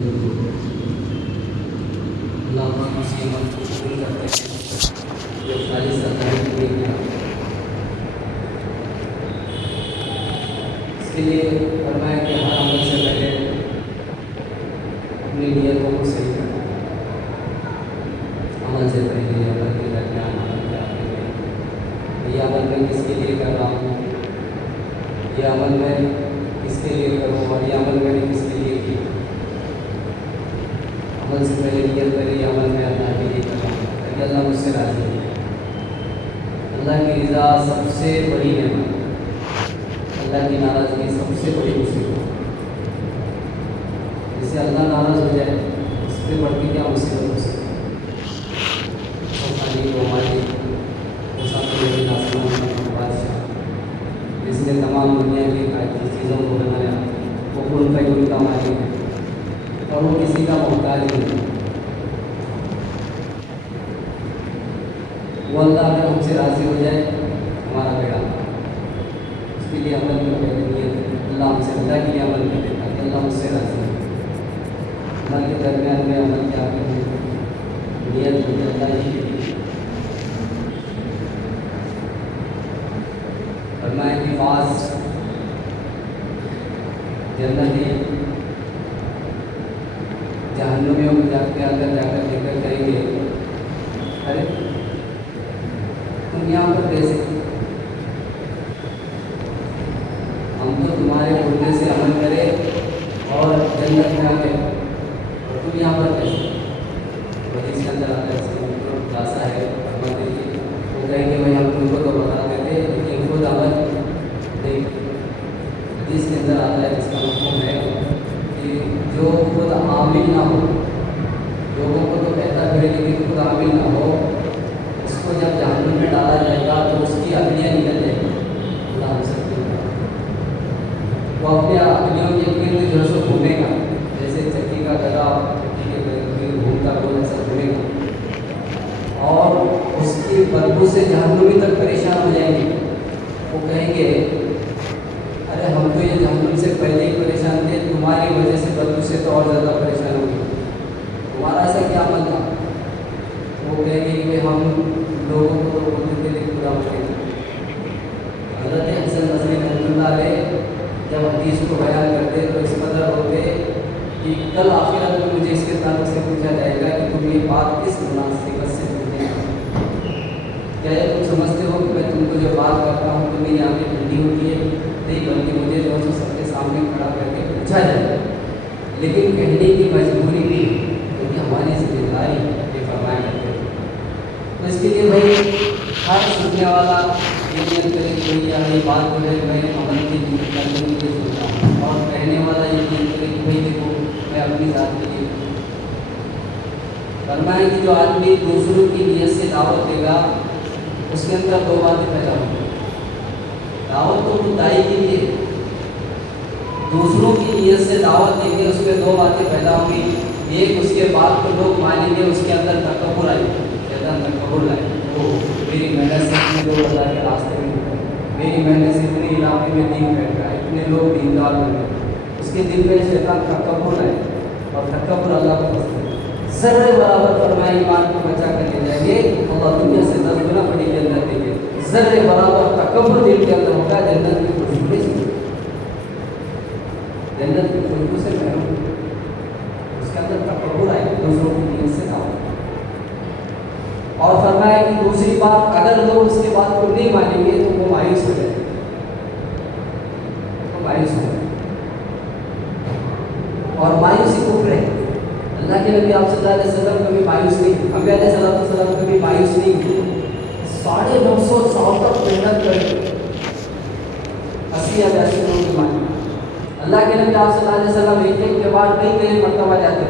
اللہ اسی عمل کو قبول کرتے ہیں جو خالص اللہ کے لیے کیا۔ اس کے لیے فرمایا کہ ہر عمل سے پہلے اپنی نیتوں کو صحیح کرنا، عمل سے پہلے، عمل کے درمیان، عمل کے آخر میں، یہ عمل میں کس کے لیے کر رہا ہوں، یہ عمل میں کس کے لیے کروں، اور یہ عمل میں نے کس کے لیے کی۔ عمل سے پہلے نیت کرے، یہ عمل میں اللہ کے لیے کر رہا ہوں تاکہ اللہ مجھ سے راضی ہو۔ اللہ کی رضا سب سے بڑی نعمت، اللہ کی ناراضگی سب سے بڑی مصیبت۔ جس سے اللہ ناراض ہو جائے اس سے بڑھ کے کیا مصیبت ہو سکتی ہے۔ وہ مالک، وہ سب آسمان کا بادشاہ، جس نے تمام دنیا کی چیزوں کو بنایا، وہ ان کا مالک ہے اور وہ کسی کا محتاج نہیں ہے۔ وہ اللہ اگر ہم سے راضی ہو جائے ہمارا بیڑا، اس کے لیے عمل کی نیت، اللہ ہم سے اللہ کے لیے عمل کرے تاکہ اللہ مجھ سے راضی ہو۔ عمل کے درمیان میں عمل کیا کریں، نیت مجھے اللہ ہی کے لیے۔ فرمائے کہ فاز جنتی جہنمیوں میں جا کے اندر جا کر ذکر کریں گے، ارے تم یہاں پر کیسے، ہم تو تمہارے بولنے سے عمل کرے اور جنت میں آ گئے اور تم یہاں پر کیسے۔ حدیث کے اندر آتا ہے، خلاصہ ہے، وہ کہیں گے بھائی ہم تم کو تو بتاتے تھے لیکن خود عمل نہیں۔ حدیث کے اندر آتا ہے جس کا مفہوم ہے کہ جو خود عامل نہ ہو، لوگوں کو تو کہتا پھرے لیکن خود عامل نہ ہو، اس کو جب جہنم میں ڈالا جائے گا تو اس کی عقلیاں نکل جائیں گی۔ اللہ ہم سب کو وہ اپنے عقلیوں کے گرد جو ہے سو گھومے گا، جیسے چکی کا گدا چکی کے گرد گھومتا وہ ایسا گھومے گا، اور اس کی بدبو سے جہنمی تک پریشان ہو جائیں گے۔ وہ کہیں گے ارے ہم تو یہ جہنم سے پہلے ہی پریشان تھے، تمہاری وجہ سے بدبو سے تو اور زیادہ پریشان ہو گئے، تمہارا ایسا کیا عمل تھا۔ وہ کہیں گے کہ ہم لوگوں کو تو بولتے تھے لیکن خدا مجھے۔ حضرت حسن بصری رحمۃ اللہ علیہ جب حدیث کو بیان کرتے تو اس قدر ہوتے کہ کل آخرت میں مجھے اس کے تعلق سے پوچھا جائے گا کہ تم یہ بات کس مناسبت سے بولتے ہیں، کیا یہ تم سمجھتے ہو کہ میں تم کو جو بات کرتا ہوں تو میری آنکھیں ٹھنڈی ہوتی ہے، نہیں بلکہ مجھے جو ہے سب کے سامنے کھڑا کر کے پوچھا جائے گا، لیکن کہنے کی مجبوری بھی کیونکہ ہماری ذمہ داری یہ فرمایا کرتے ہیں۔ تو اس کے لیے بھائی ہر سننے والا یہ نیت کرے کہ بھائی یہ بات جو ہے میں عمل کی کرنے کے لیے سوچا ہوں، اور کہنے والا یہ نیت کرے کہ بھائی دیکھو میں اپنی ذات کے لیے۔ فرمائے کہ جو آدمی دوسروں کی نیت سے دعوت دے گا اس کے اندر دو باتیں پیدا ہوں گی۔ دعوت تو خدائی کے لیے، دوسروں کی نیت سے دعوت دیں گے اس میں دو باتیں پیدا ہوں گی۔ ایک اس کے بعد تو لوگ مانیں گے، اس کے اندر تکبر آئے گا، تکبر آئے تو میری محنت سے اتنے لوگ اللہ کے راستے میں نکلے، میری محنت سے اتنے علاقے میں دین پھیل رہا ہے، اتنے لوگ دیندار بن گئے، اس کے دل میں شیطان تکبر آئے، اور تکبر اللہ کو پسند ہے۔ ذرے برابر فرمائے ایمان کو بچا کر لے جائیں گے، اللہ دنیا سے 10 گنا بڑی جنت دیں گے۔ ذرے برابر تکبر دل کے اندر ہوگا، جنت کی خوشبو سے، جنت کی خوشبو سے محروم، اس کے اندر تکبر آئے گا، دوسروں کی نیت سے دعوت۔ اور فرمایا کہ دوسری بات، اگر لوگ اس کے بات کو نہیں مانیں گے تو وہ مایوس ہو جائے گا، تو مایوس ہو جائے گا، اور مایوسی کفر ہے۔ اللہ کے نبی آپ صلی اللہ علیہ وسلم کبھی مایوس نہیں، انبیاء علیہ السلام کبھی مایوس نہیں ہوئے، 950 سال تک محنت کرے، 80 یا 82 لوگوں کی مانی۔ اللہ کے نبی آپ صلی اللہ علیہ وسلم ایک کے بعد کئی مرتبہ جاتے،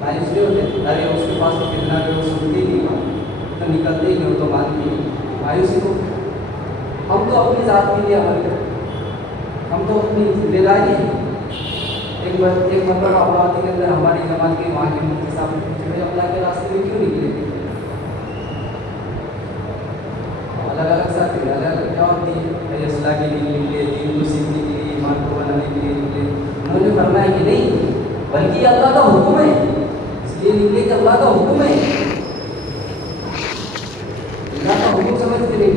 مایوس نہیں ہوتے، ارے اس کے پاس تو کتنا کہ وہ سنتی نہیں بات، تو نکلتے ہی نہیں، تو مانتی نہیں، مایوسی کو۔ ہم تو اپنی ذات کے لیے عمل کریں، ہم تو اپنی ذمہ داری ہے۔ ایک مرتبہ اولادی کے اندر ہماری جماعت کے وہاں کے مفتی صاحب نے پوچھا بھائی اللہ کے راستے میں کیوں نکلے، الگ الگ ساتھی الگ الگ کیا ہوتی ہے، اصلاح کے لیے نکلے، دین کو سیکھنے کے لیے، ایمان کو بنانے کے لیے نکلے۔ انہوں نے فرمایا کہ نہیں، بلکہ یہ اللہ کا حکم ہے، اس لیے نکلے کہ اللہ کا حکم ہے، اللہ کا حکم سمجھتے نہیں،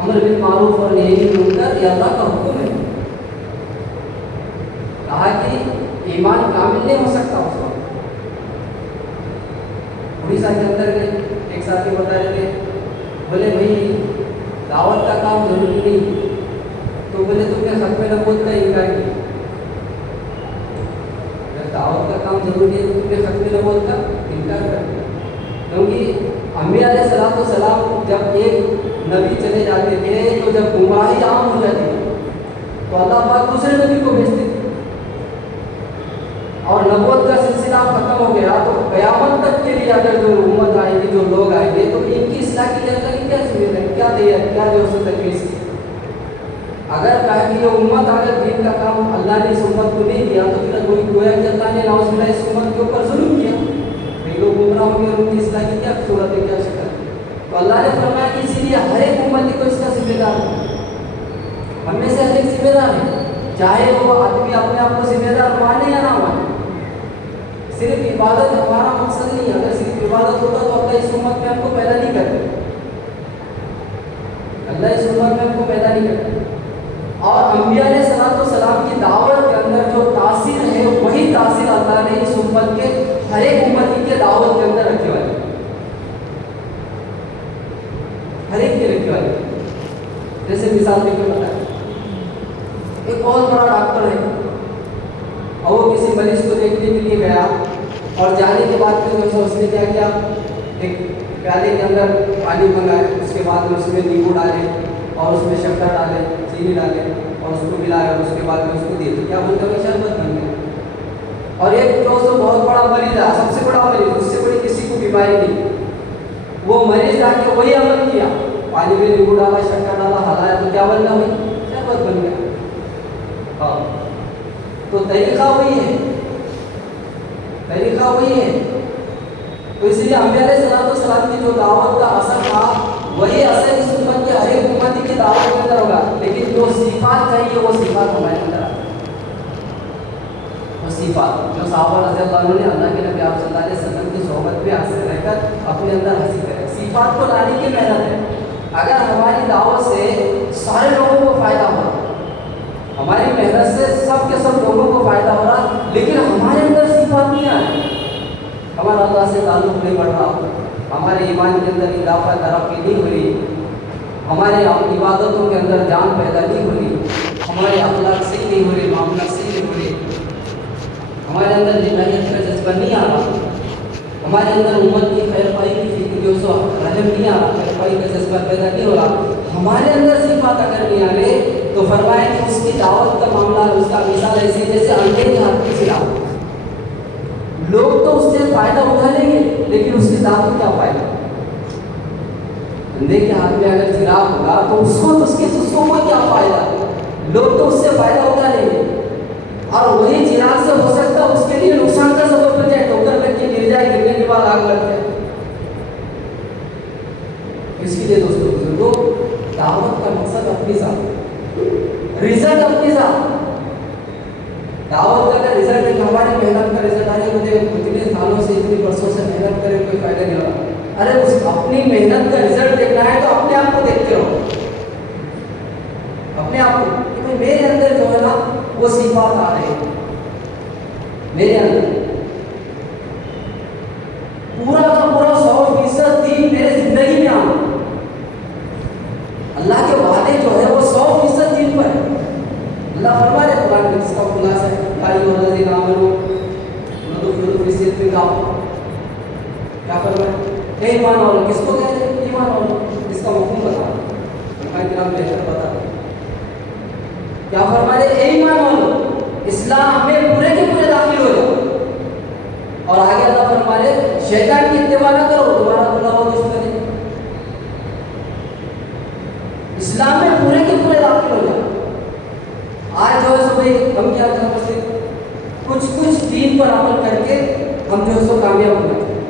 امر بالمعروف اور نہی عن المنکر یہ اللہ کا حکم ہے. کہا کہ ایمان کامل نہیں ہو سکتا اس وقت. اڑیسہ کے اندر کے ایک ساتھی بتا رہے تھے، بولے بھائی دعوت کا کام ضروری نہیں، تو بولے تم نے ختم نبوت کا انکار کیا. دعوت کا کام ضروری ہے تو تم نے ختم نبوت کا انکار کر دیا. کیونکہ انبیاء علیہ الصلوۃ والسلام جب ایک نبی چلے جاتے تھے تو جب گمراہی عام ہو جاتی تو اللہ پاک دوسرے نبی کو بھیجتے تھے، اور نبوت کا سلسلہ ختم ہو گیا تو قیامت تک کے لیے اگر جو امت آئے گی، جو لوگ آئیں گے، تو ان کی اصلاح کے لیے اللہ کی کیا ذمہ ہے، کیا جو سے تجویز کی. اگر کہا کہ یہ امت اگر دین کا کام اللہ نے اس امت کو نہیں دیا تو پھر گویا کہ اللہ نے نعوذ باللہ اس امت کے اوپر ظلم کیا. کئی لوگ گمراہ ہوں گے اور ان کی اصلاح کی کیا صورت ہے، کیا شکل ہے. تو اللہ نے فرمایا کہ اسی لیے ہر ایک امتی کو اس کا ذمہ دار ہے. ہم میں سے ہر ایک ذمہ دار ہے، چاہے وہ آدمی اپنے آپ کو ذمہ دار مانے یا نہ مانے. صرف عبادت ہمارا مقصد نہیں ہے. اگر صرف عبادت ہوتا تو اللہ اس امت میں ہم کو پیدا نہیں کرتا، اللہ اس امت میں ہم کو پیدا نہیں کرتا. اور انبیاء علیہ الصلوۃ والسلام کی دعوت کے اندر جو تاثیر ہے وہی تاثیر اللہ نے اس امت کے ہر ایک امتی کے دعوت کے اندر رکھے والے، ہر ایک کے رکھے والے. جیسے مثال دے کے بتایا، ایک بہت بڑا ڈاکٹر ہے اور وہ کسی مریض کو دیکھنے کے لیے گیا، اور جانے کے بعد پھر اس نے کیا کیا، ایک پیالے کے اندر پانی منگائے، اس کے بعد میں اس میں نیمبو ڈالے اور اس میں شکر ڈالے، چینی ڈالے اور اس کو ملایا، اور اس کے بعد میں اس کو دیے تو کیا بنتا ہے، شربت بن گیا. اور ایک جو بہت بڑا مریض ہے، سب سے بڑا مریض، اس سے بڑی کسی کو بیماری نہیں، وہ مریض آ کے وہی عمل کیا، پانی میں نیمبو ڈالا، شکر ڈالا، ہلایا تو کیا بن گیا، شربت بن گیا. ہاں، تو طریقہ وہی ہے، طریقہ وہی ہے. تو اس لیے انبیاء علیہ الصلوۃ والسلام کی جو دعوت کا اثر تھا وہی اثر اس امت کے ہر ایک امتی کی دعوت کے اندر ہوگا. لیکن جو صفات چاہیے وہ صفات ہمارے اندر آتی ہے. وہ صفات جو صحابہ رضی اللہ عنہ نے اللہ کے نبی آپ صلی اللہ علیہ وسلم کی صحبت میں حاصل رہ کر اپنے اندر حاصل کرے، صفات کو لانے کی محنت ہے. اگر ہماری دعوت سے سارے لوگوں کو فائدہ ہو رہا، ہماری محنت سے سب کے سب لوگوں کو فائدہ ہو رہا، لیکن ہمارے اندر صفات نہیں آئی، ہمارا اللہ سے تعلق نہیں بڑھ رہا، ہمارے ایمان کے اندر اضافہ ترقی نہیں ہو رہی، ہمارے عبادتوں کے اندر جان پیدا نہیں ہو رہی، ہمارے اخلاق صحیح نہیں ہو رہے، معاملات صحیح نہیں ہو رہے، ہمارے اندر جمعیت کا جذبہ نہیں آ رہا، ہمارے اندر امت کی خیر خواہی کی فکر جو سو رحم نہیں آ رہا، خیر خواہی کا جذبہ پیدا نہیں ہو رہا، ہمارے اندر صفات اگر نہیں آ رہے تو فرمایا کہ اس کی دعوت کا معاملہ، اس کا مثال ایسی جیسے اندھے کے ہاتھ کی چراغ. لوگ تو اس سے فائدہ اٹھا لیں گے لیکن اس کی ذات کو کیا فائدہ. اندھے کے ہاتھ میں اگر چراغ ہوگا تو اس کو کیا فائدہ، لوگ تو اس سے فائدہ اٹھا لیں گے، اور وہی چراغ سے ہو سکتا اس کے لیے نقصان کا سبب بن جائے، ٹھوکر لگ کے گر جائے، گرنے کے بعد آگ لگ جائے. اس کے لیے دوستوں بزرگوں، دعوت کا مقصد اپنی ذات، رزلٹ اپنی ذات. دعوت کا اگر رزلٹ ہے کہ ہماری محنت کا رزلٹ آ رہا ہے، مجھے کتنے سالوں سے اتنے برسوں سے محنت کرے کوئی فائدہ نہیں ہو رہا. ارے اس اپنی محنت کا رزلٹ دیکھنا ہے تو اپنے آپ کو دیکھتے رہو، اپنے آپ کو کہ بھائی میرے اندر جو ہے نا وہ صفات آ رہے ہیں، میرے اندر پورا کا پورا 100% دین میرے زندگی میں آنا. اللہ کے وعدے جو ہے وہ 100% دین پر ہے. اللہ فرما رہے قرآن میں، جس کا خلاصہ ہے الذین آمنوا ادخلوا فی السلم کافہ. کیا فرمایا؟ اے ایمان والو. کس کو کہتے ہیں ایمان والو؟ اس کا مفہوم بتا، علماء کرام بہتر بتا. کیا فرما رہے؟ اے ایمان والو، اسلام میں پورے کے پورے داخل ہو جاؤ. اور آگے اللہ فرما رہے شیطان کی اتباع نہ کرو، تمہارا بھلا ہوا دشمن ہے. اسلام میں پورے کے پورے داخل ہو جاؤ. آج جو ہے سو بھائی ہم کیا سمجھتے ہیں، کچھ دین پر عمل کر کے ہم جو ہے سو کامیاب ہونا چاہتے ہیں.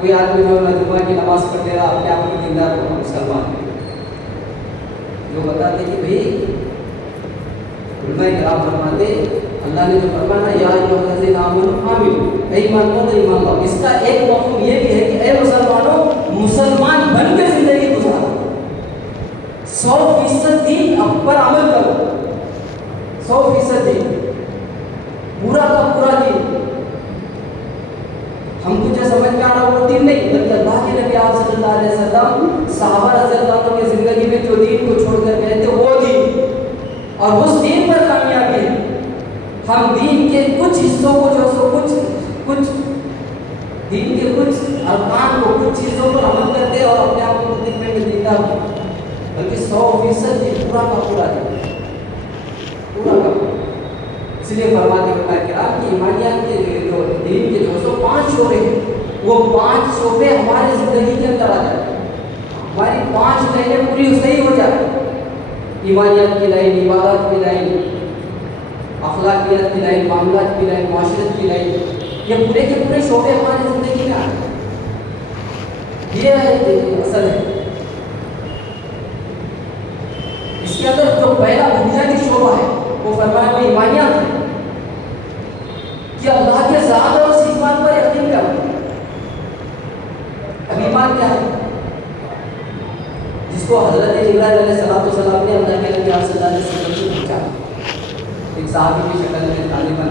کوئی آدمی جو ہے جمعہ کی نماز پڑھتے رہا، اپنے آپ کو دیندار ہوگا، مسلمان جو بتاتے کہ بھائی علماء کرام فرماتے اللہ نے جو فرمایا یا ایھا آمنوا آمنوا، اے ایمان والو ایمان لاؤ، اس کا ایک مفہوم یہ بھی ہے کہ اے مسلمانوں مسلمان بن کے زندگی گزارو، 100% دین پر عمل کرو، 100% دین پورا کا پورا دین۔ ہم کو جو سمجھ میں آ رہا وہ دین نہیں، بلکہ اللہ کے نبی آپ صلی اللہ علیہ وسلم صحابہ رضی اللہ عنہ کی زندگی میں جو دین کو چھوڑ کر گئے تھے وہ دین، اور اس دین پر کامیابی ہے۔ ہم دین کے کچھ حصوں کو جو سو کچھ دین کے کچھ ارکان کو کچھ چیزوں پر عمل کرتے ہیں اور اپنے آپ کو دکھنے میں دیتا ہوں، بلکہ 100% دین پورا کا پورا دین، پورا کا پورا۔ اس لیے فرماتے ہیں کرام کہ ایمانیات کے جو دین کے 205 شعبے ہیں وہ 5 شعبے ہماری زندگی کے اندر آ جاتے ہیں، ہماری 5 لائنیں پوری صحیح ہو جاتی ہیں۔ ایمانیات کی لائن، عبادات کی لائن، اخلاقیات کی لائن، معاملات کی لائن، معاشرت کی لائن، یہ پورے کے پورے شعبے ہماری زندگی میں آتے ہیں۔ یہ ہے اصل ہے۔ اس کے اندر جو پہلا بنیادی شعبہ ہے وہ فرمایا وہ ایمانیات ہے کہ اللہ کے ذات اور صفات پر یقین کرنا۔ اب ایمان کیا ہے؟ جس کو حضرت جبرائیل علیہ السلام نے اللہ کے نبی صلی اللہ علیہ وسلم سے پوچھا، ایک صحابی کی شکل میں غالباً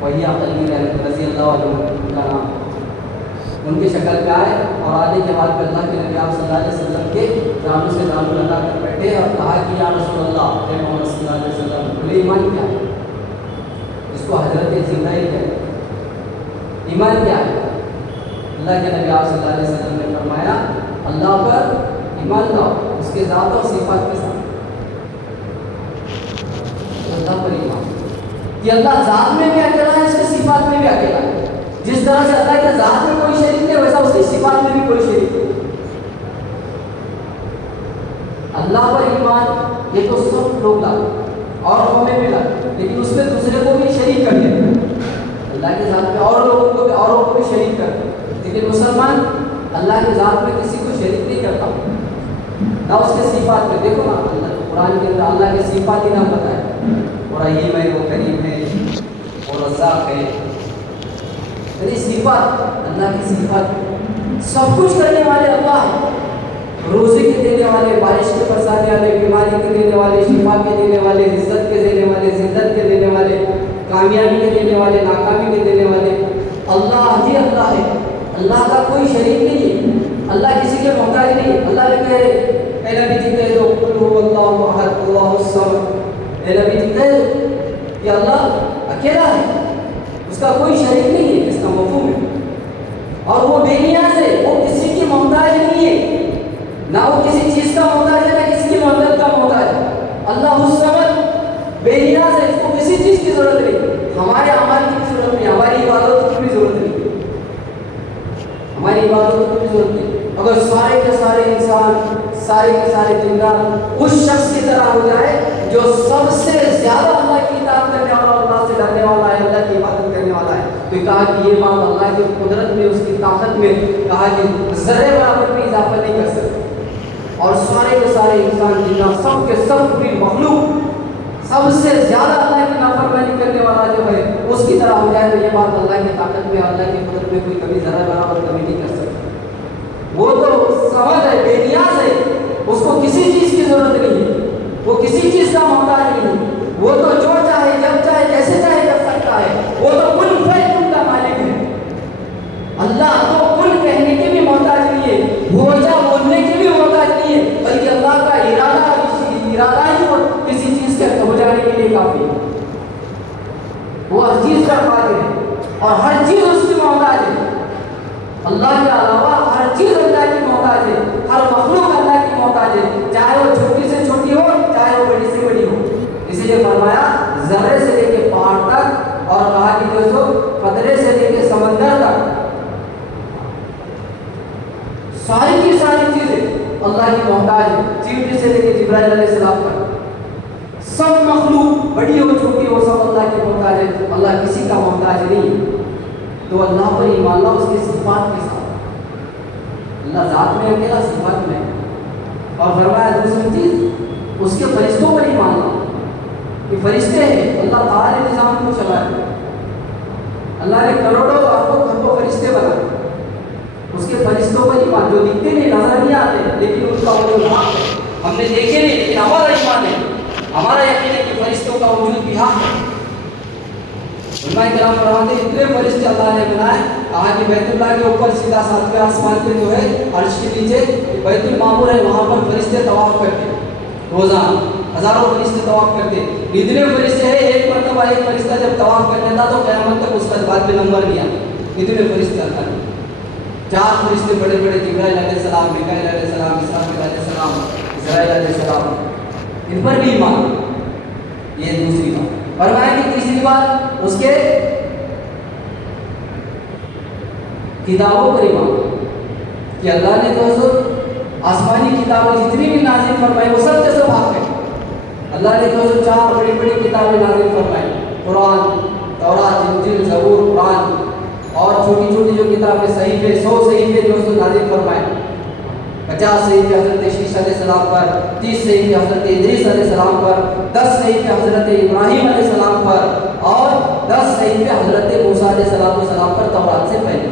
وہی عقل رضی اللہ عنہ ان کا نام، ان کی شکل پہ آئے اور آنے کے بعد اللہ کے نبی صلی اللہ علیہ وسلم کے جانوں سے جانوں لگا کر بیٹھے اور کہا کہ یا رسول اللہ، اے محمد صلی اللہ علیہ وسلم، بولے ایمان کیا ہے؟ جس کو حضرت جبرائیل کہتے ہیں، ایمان کیا ہے؟ اللہ کے نبی صلی اللہ علیہ وسلم نے فرمایا اللہ پر ایمان لاؤ، اس کے ذات اور صفات کے ساتھ۔ اللہ پر ایمان کہ اللہ ذات میں بھی اکیلا ہے، اس کے صفات میں بھی اکیلا ہے۔ جس طرح سے اللہ کے ذات میں کوئی شریک نہیں ویسا اس کی صفات میں بھی کوئی شریک نہیں۔ اللہ پر ایمان یہ تو سب لوگ لاتے اور ہمیں بھی لاتے، لیکن اس میں دوسرے کو بھی شریک کر دیتے ہیں۔ اللہ کے ذات میں اور لوگوں کو بھی اوروں کو بھی شریک کرتے ہیں، لیکن مسلمان اللہ کے ذات میں کسی کو شریک نہیں کرتا نہ اس کے صفات میں۔ دیکھو نا اللہ قرآن کے اندر اللہ کے صفات ہی نہ بتائے، وہ رحیم ہے، وہ کریم ہے، وہ رزاق ہے، یعنی صفات اللہ کی صفات۔ سب کچھ کرنے والے اللہ ہے، روزی کے دینے والے، بارش کے برسانے والے، بیماری کے دینے والے، شفا کے دینے والے، عزت کے دینے والے، ذلت کے دینے والے، کامیابی کے دینے والے، ناکامی کے دینے والے اللہ ہی اللہ ہے۔ اللہ کا کوئی شریک نہیں ہے، اللہ کسی کے محتاج نہیں۔ اللہ نے کہے اے نبی جی کہہ دو قل هو اللہ احد اللہ الصمد، اے نبی جی کہہ دو کہ اللہ اکیلا ہے، اس کا کوئی شریک نہیں ہے، اس کا مفہوم ہے، اور وہ بے نیاز ہے، وہ کسی کی محتاج نہیں ہے، نہ وہ کسی چیز کا محتاج ہے، نہ کسی کی مدد کا محتاج ہے۔ اللہ الصمد بے نیاز ہے، اس کو کسی چیز کی ضرورت نہیں، ہمارے اعمال کی بھی ضرورت نہیں، ہماری عبادت کی بھی ضرورت نہیں، ہماری عبادت کی بھی ضرورت نہیں۔ اگر سارے کے سارے انسان، سارے کے سارے جنات اس شخص کی طرح ہو جائے جو سب سے زیادہ اللہ کی اطاعت کرنے والا، اللہ سے ڈرنے والا ہے، اللہ کی عبادت کرنے والا ہے، تو کہا کہ یہ بات اللہ کی قدرت میں، اس کی طاقت میں کہا کہ ذرے برابر بھی اضافہ نہیں کر سکتے۔ اور سارے کے سارے انسان جنات، سب کے سب پوری مخلوق سب سے زیادہ اللہ کی نافرمانی کرنے والا جو ہے اس کی طرح ہو جائے تو یہ بات اللہ کی طاقت میں، اللہ کی قدرت میں کوئی کمی ذرا برابر کمی نہیں کر سکتا۔ وہ تو سمجھ ہے، بے نیاز ہے، اس کو کسی چیز کی ضرورت نہیں ہے، وہ کسی چیز کا محتاج نہیں ہے، وہ تو جو چاہے جب چاہے جیسے چاہے کر سکتا ہے، وہ تو کن فیکن کا مالک ہے۔ اللہ تو کن کہنے کی بھی محتاج نہیں ہے، ہو جا بولنے کی بھی محتاج نہیں ہے، بلکہ اللہ کا ارادہ ہی وہ کسی چیز کے ہو جانے کے لیے کافی ہے۔ وہ ہر چیز کا قادر ہے اور ہر چیز اس کی محتاج ہے۔ اللہ کے علاوہ ہر چیز اللہ کی محتاج ہے، ہر مخلوق اللہ کی محتاج ہے، چاہے وہ چھوٹی سے چھوٹی ہو، چاہے وہ بڑی سے بڑی ہو۔ اسی لیے فرمایا ذرے سے لے کے پہاڑ تک، اور کہا کہ جو سو قطرے سے لے کے سمندر تک، ساری کی ساری چیزیں اللہ کی محتاج ہے، چیونٹی سے لے کے جبرائیل علیہ السلام تک، سب مخلوق بڑی ہو چھوٹی ہو سب اللہ کی محتاج ہے، اللہ کسی کا محتاج نہیں۔ تو اللہ پر ایمان لاؤ اس کی صفات کے ساتھ، اللہ ذات میں اکیلا، صفات میں، اور فرمایا دوسری چیز اس کے فرشتوں پر ایمان لاؤ، کہ فرشتے ہیں، اللہ تعالیٰ نے نظام کو چلایا، اللہ نے کروڑوں اربوں فرشتے بنائے، اس کے فرشتوں پر ایمان جو دکھتے نہیں نظر نہیں آتے لیکن ان کا وجود حق ہے، ہم نے دیکھے نہیں لیکن ہمارا ایمان ہے، ہمارا یقین ہے کہ فرشتوں کا وجود بھی حق ہے۔ علماء کرام فرماتے ہیں اتنے فرشتے اللہ نے بنائے، کہا کہ بیت اللہ کے اوپر سیدھا ساتویں آسمان پہ جو ہے عرش کے نیچے بیت المعمور ہے، وہاں پر فرشتے طواف کرتے روزانہ، ہزاروں فرشتے طواف کرتے، اتنے فرشتے ہیں، ایک مرتبہ ایک فرشتہ جب طواف کرنے تھا تو قیامت تک اس کا بعد میں نمبر نہیں آتا، اتنے فرشتے اللہ نے۔ 4 فرشتے بڑے بڑے، جبرائیل علیہ السلام، میکائیل علیہ السلام، اسرافیل علیہ السلام، اسرائیل علیہ السلام، ان پر بھی ایمان۔ یہ دوسری بات۔ فرمایا کہ تیسری بات اس کے کتابوں پر ایمان، کہ اللہ نے جو آسمانی کتابیں جتنی بھی نازل فرمائی وہ سب کے سب حق ہے۔ اللہ نے جو 4 بڑی بڑی کتابیں نازل فرمائی، قرآن، تورات، انجیل، زبور، قرآن، اور چھوٹی چھوٹی جو کتابیں صحیفے، 100 صحیفے جو نازل فرمائے، 50 صحیفے حضرت شیش علیہ السلام پر، 30 صحیفے حضرت ادریس علیہ السلام پر، 10 صحیفے حضرت ابراہیم علیہ السلام پر، اور 10 صحیفے حضرت موسیٰ علیہ السلام پر تورات سے پہلے۔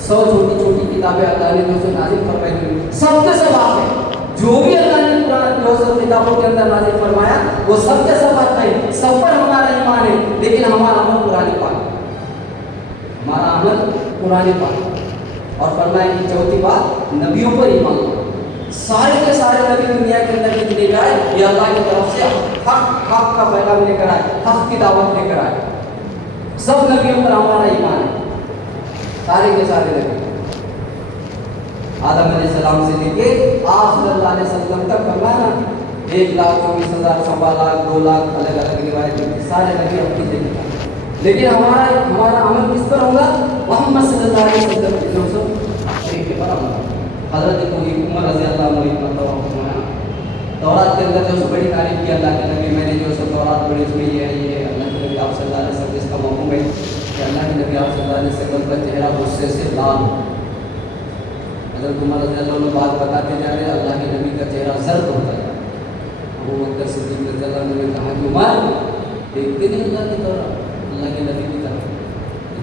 100 چھوٹی چھوٹی کتابیں اللہ نے جو نازل فرمائی، سب کے سب حق ہے۔ جو بھی اللہ نے قرآن جو سب کتابوں کے اندر نازل فرمایا وہ سب کے سب حق ہے، سب پر ہمارا ایمان ہے، لیکن ہمارا عمل قرآن پاک، ہمارا عمل قرآن پاک۔ اور فرمایا کہ چوتھی بات نبیوں پر ایمان، سارے کے سارے نبی دنیا کے اندر جتنے بھی آئے یہ اللہ کی طرف سے حق کا پیغام لے کر آئے، حق کی دعوت لے کر آئے، سب نبیوں پر ہمارا ایمان ہے، سارے کے سارے نبی، آدم علیہ السلام سے لے کے آپ صلی اللہ علیہ وسلم تک فرمایا 1,24,000 سوا لاکھ 2 لاکھ الگ الگ روایت، سارے نبی اپنی جگہ، لیکن ہمارا عمل کس پر ہوگا؟ محمد صلی اللہ علیہ وسلم کے جو طریقے پر عمل۔ حضرت عمر رضی اللہ عنہ تورات کے اندر جو بڑی تعریف کی اللہ کے نبی، میں نے جو سب تورات پڑھی اس میں یہ ہے، یہ اللہ کے نبی آپ صلی اللہ علیہ وسلم، اس کا مفہوم ہے کہ اللہ کے نبی آپ صلی اللہ علیہ وسلم کا چہرہ غصے سے لال۔ حضرت عمر رضی اللہ عنہ بات بتاتے جا رہے ہیں، اللہ کے نبی کا چہرہ زرد ہوتا ہے۔ ابو بکر صدیق رضی اللہ عنہ نے کہا کہ عمر دیکھتے نہیں اللہ کی طرح، اللہ کے نبی کی طرح۔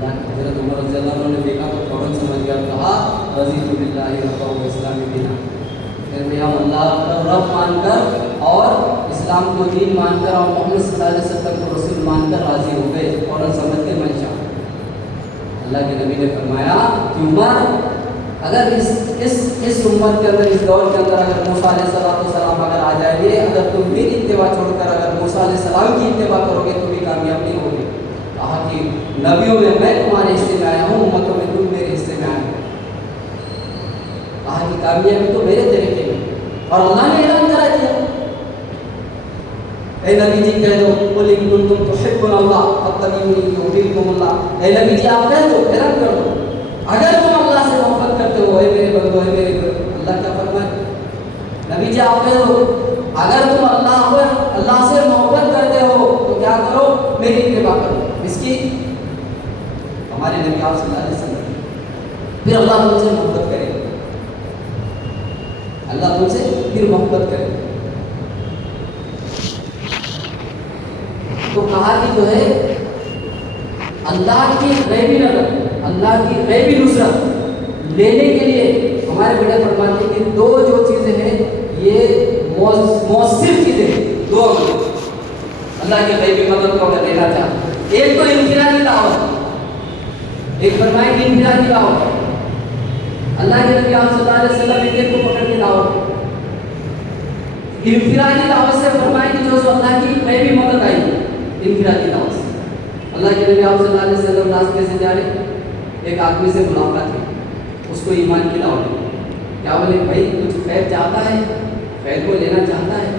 حضرت عمر رضی اللہ عنہ نے دیکھا تو فوراً سمجھ گیا، کہا رضیت باللہ ربا و اسلام دینا، پھر ہم اللہ کا رب مان کر اور اسلام کو دین مان کر اور محمد صلی اللہ علیہ وسلم کو رسول مان کر راضی ہو گئے، فوراً سمجھ کے منشا۔ اللہ کے نبی نے فرمایا کہ عمر اگر اس امت کے اندر، اس دور کے اندر اگر موسیٰ علیہ السلام اگر آ جائیں گے، اگر تم میری اتباع چھوڑ کر اگر موسیٰ علیہ السلام کی اتباع کرو گے تو بھی کامیاب نہیں ہوگے۔ کہا کہ نبیوں میں تمہارے حصے میں آیا ہوں، امتوں میں تم میرے حصے میں آئے ہو۔ کہا کہ کامیابی تو میرے طریقے میں، اور اللہ نے اعلان کرا دیا، اے نبی جی کہہ دو قل ان کنتم تحبون اللہ فاتبعونی یحببکم اللہ، اے نبی جی آپ کہہ دو، اعلان کر دو اگر تم اللہ سے محبت کرتے ہو، اے میرے بندو، اے میرے بندو، اللہ کیا فرمائے؟ نبی جی آپ کہہ دو اگر تم اللہ سے محبت کرتے ہو تو کیا کرو؟ میری اتباع کرو۔ اس کی ہمارے نبی آپ صلی اللہ علیہ وسلم، پھر اللہ تم سے محبت کرے گا، اللہ تم سے پھر محبت کرے گا۔ تو کہا کہ جو ہے اللہ کی غیبی نظر، اللہ کی غیبی نصرت لینے کے لیے ہمارے بڑے فرماتے ہیں کہ 2 جو چیزیں ہیں یہ مؤثر چیزیں ہیں، 2 اللہ کی غیبی مدد کو اگر لینا چاہتے ہیں، ایک تو انفرادی دعوت، ایک فرمائے کہ انفرادی دعوت، اللہ کے نبی آپ صلی اللہ علیہ وسلم ایک کو پکڑ کے دعوت، انفرادی دعوت سے فرمائے کہ جو اللہ کی غیبی مدد آئی، انفرادی دعوت سے اللہ کے نبی آپ صلی اللہ علیہ وسلم راستے سے جا رہے، ایک آدمی سے ملاقات ہوئی، اس کو ایمان کی دعوت دی، کیا بولے بھائی کچھ خیر چاہتا ہے، خیر کو لینا چاہتا ہے؟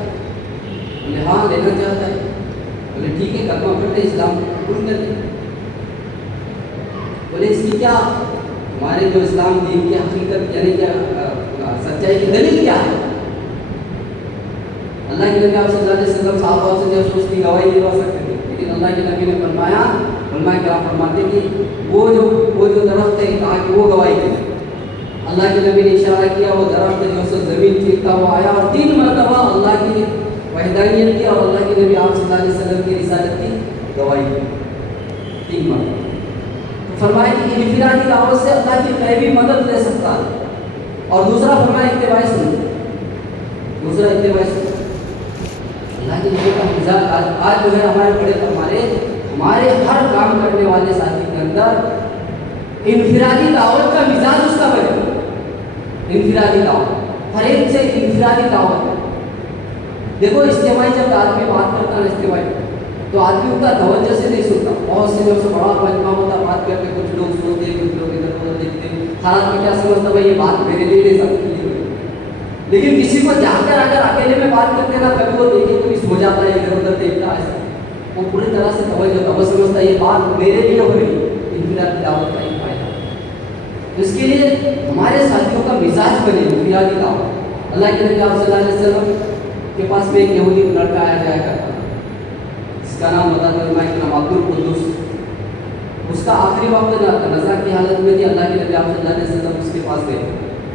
بولے ہاں لینا چاہتا ہے۔ بولے ٹھیک ہے کلمہ پڑھ لے، اسلام قبول کر لے۔ بولے اس کی کیا ہمارے جو اسلام دین کی حقیقت یعنی کیا سچائی کی دلیل کیا ہے؟ اللہ کے نبی آپ صلی اللہ علیہ وسلم صحابہ سے جب اس کی گواہی دلوا سکتے تھے، لیکن اللہ کے نبی نے فرمایا، علماء کرام فرماتے کہ وہ جو درخت ہے، کہا کہ وہ گواہی دے۔ اللہ کے نبی نے اشارہ کیا، وہ درخت جو سے زمین چیرتا ہوا آیا اور 3 مرتبہ اللہ کی وحدانیت کی اور اللہ کے نبی آپ صلی اللہ علیہ وسلم کی رسالت کی گواہی دی 3 مرتبہ. تو فرمایا کہ انفرادی دعوت سے اللہ کی غیبی مدد لے سکتا ہے. اور دوسرا فرمایا اتباع سنت. دوسرا اتباع سنت. اللہ کے نبی کا مزاج آج جو ہے ہمارے ہر کام کرنے والے ساتھی کے اندر انفرادی دعوت کا مزاج اس کا بنے. انفرادی دعوت ہر ایک سے انفرادی دعوت. دیکھو اجتماعی جب آدمی بات کرتا ہے اجتماعی تو آدمی ان کا توجہ سے نہیں سنتا. بہت سے لوگ سے بڑا مجمع ہوتا بات کرتے, کچھ لوگ سنتے کچھ لوگ ادھر ادھر دیکھتے ہیں. حالات میں کیا سمجھتا بھائی یہ بات میرے لیے نہیں سکتی. لیکن کسی کو جا کر اگر اکیلے میں بات کرتے نا کبھی وہ دیکھے تو بھی سو جاتا ہے, ادھر ادھر دیکھتا ہے, وہ پوری طرح سے توجہ ہوتا, وہ سمجھتا ہے یہ بات میرے لیے ہو رہی. انفرادی دعوت کا ایک فائدہ. اس کے لیے ہمارے ساتھیوں کا مزاج بنے انفرادی دعوت. اللہ کے نبی صلی اللہ علیہ وسلم کے پاس میں ایک یہودی لڑکا آیا جایا کرتا تھا, جس کا نام بتا نام عبد القدس. اس کا آخری وقت نزا کی حالت میں تھی. اللہ کے نبی صلی اللہ علیہ وسلم اس کے پاس گئے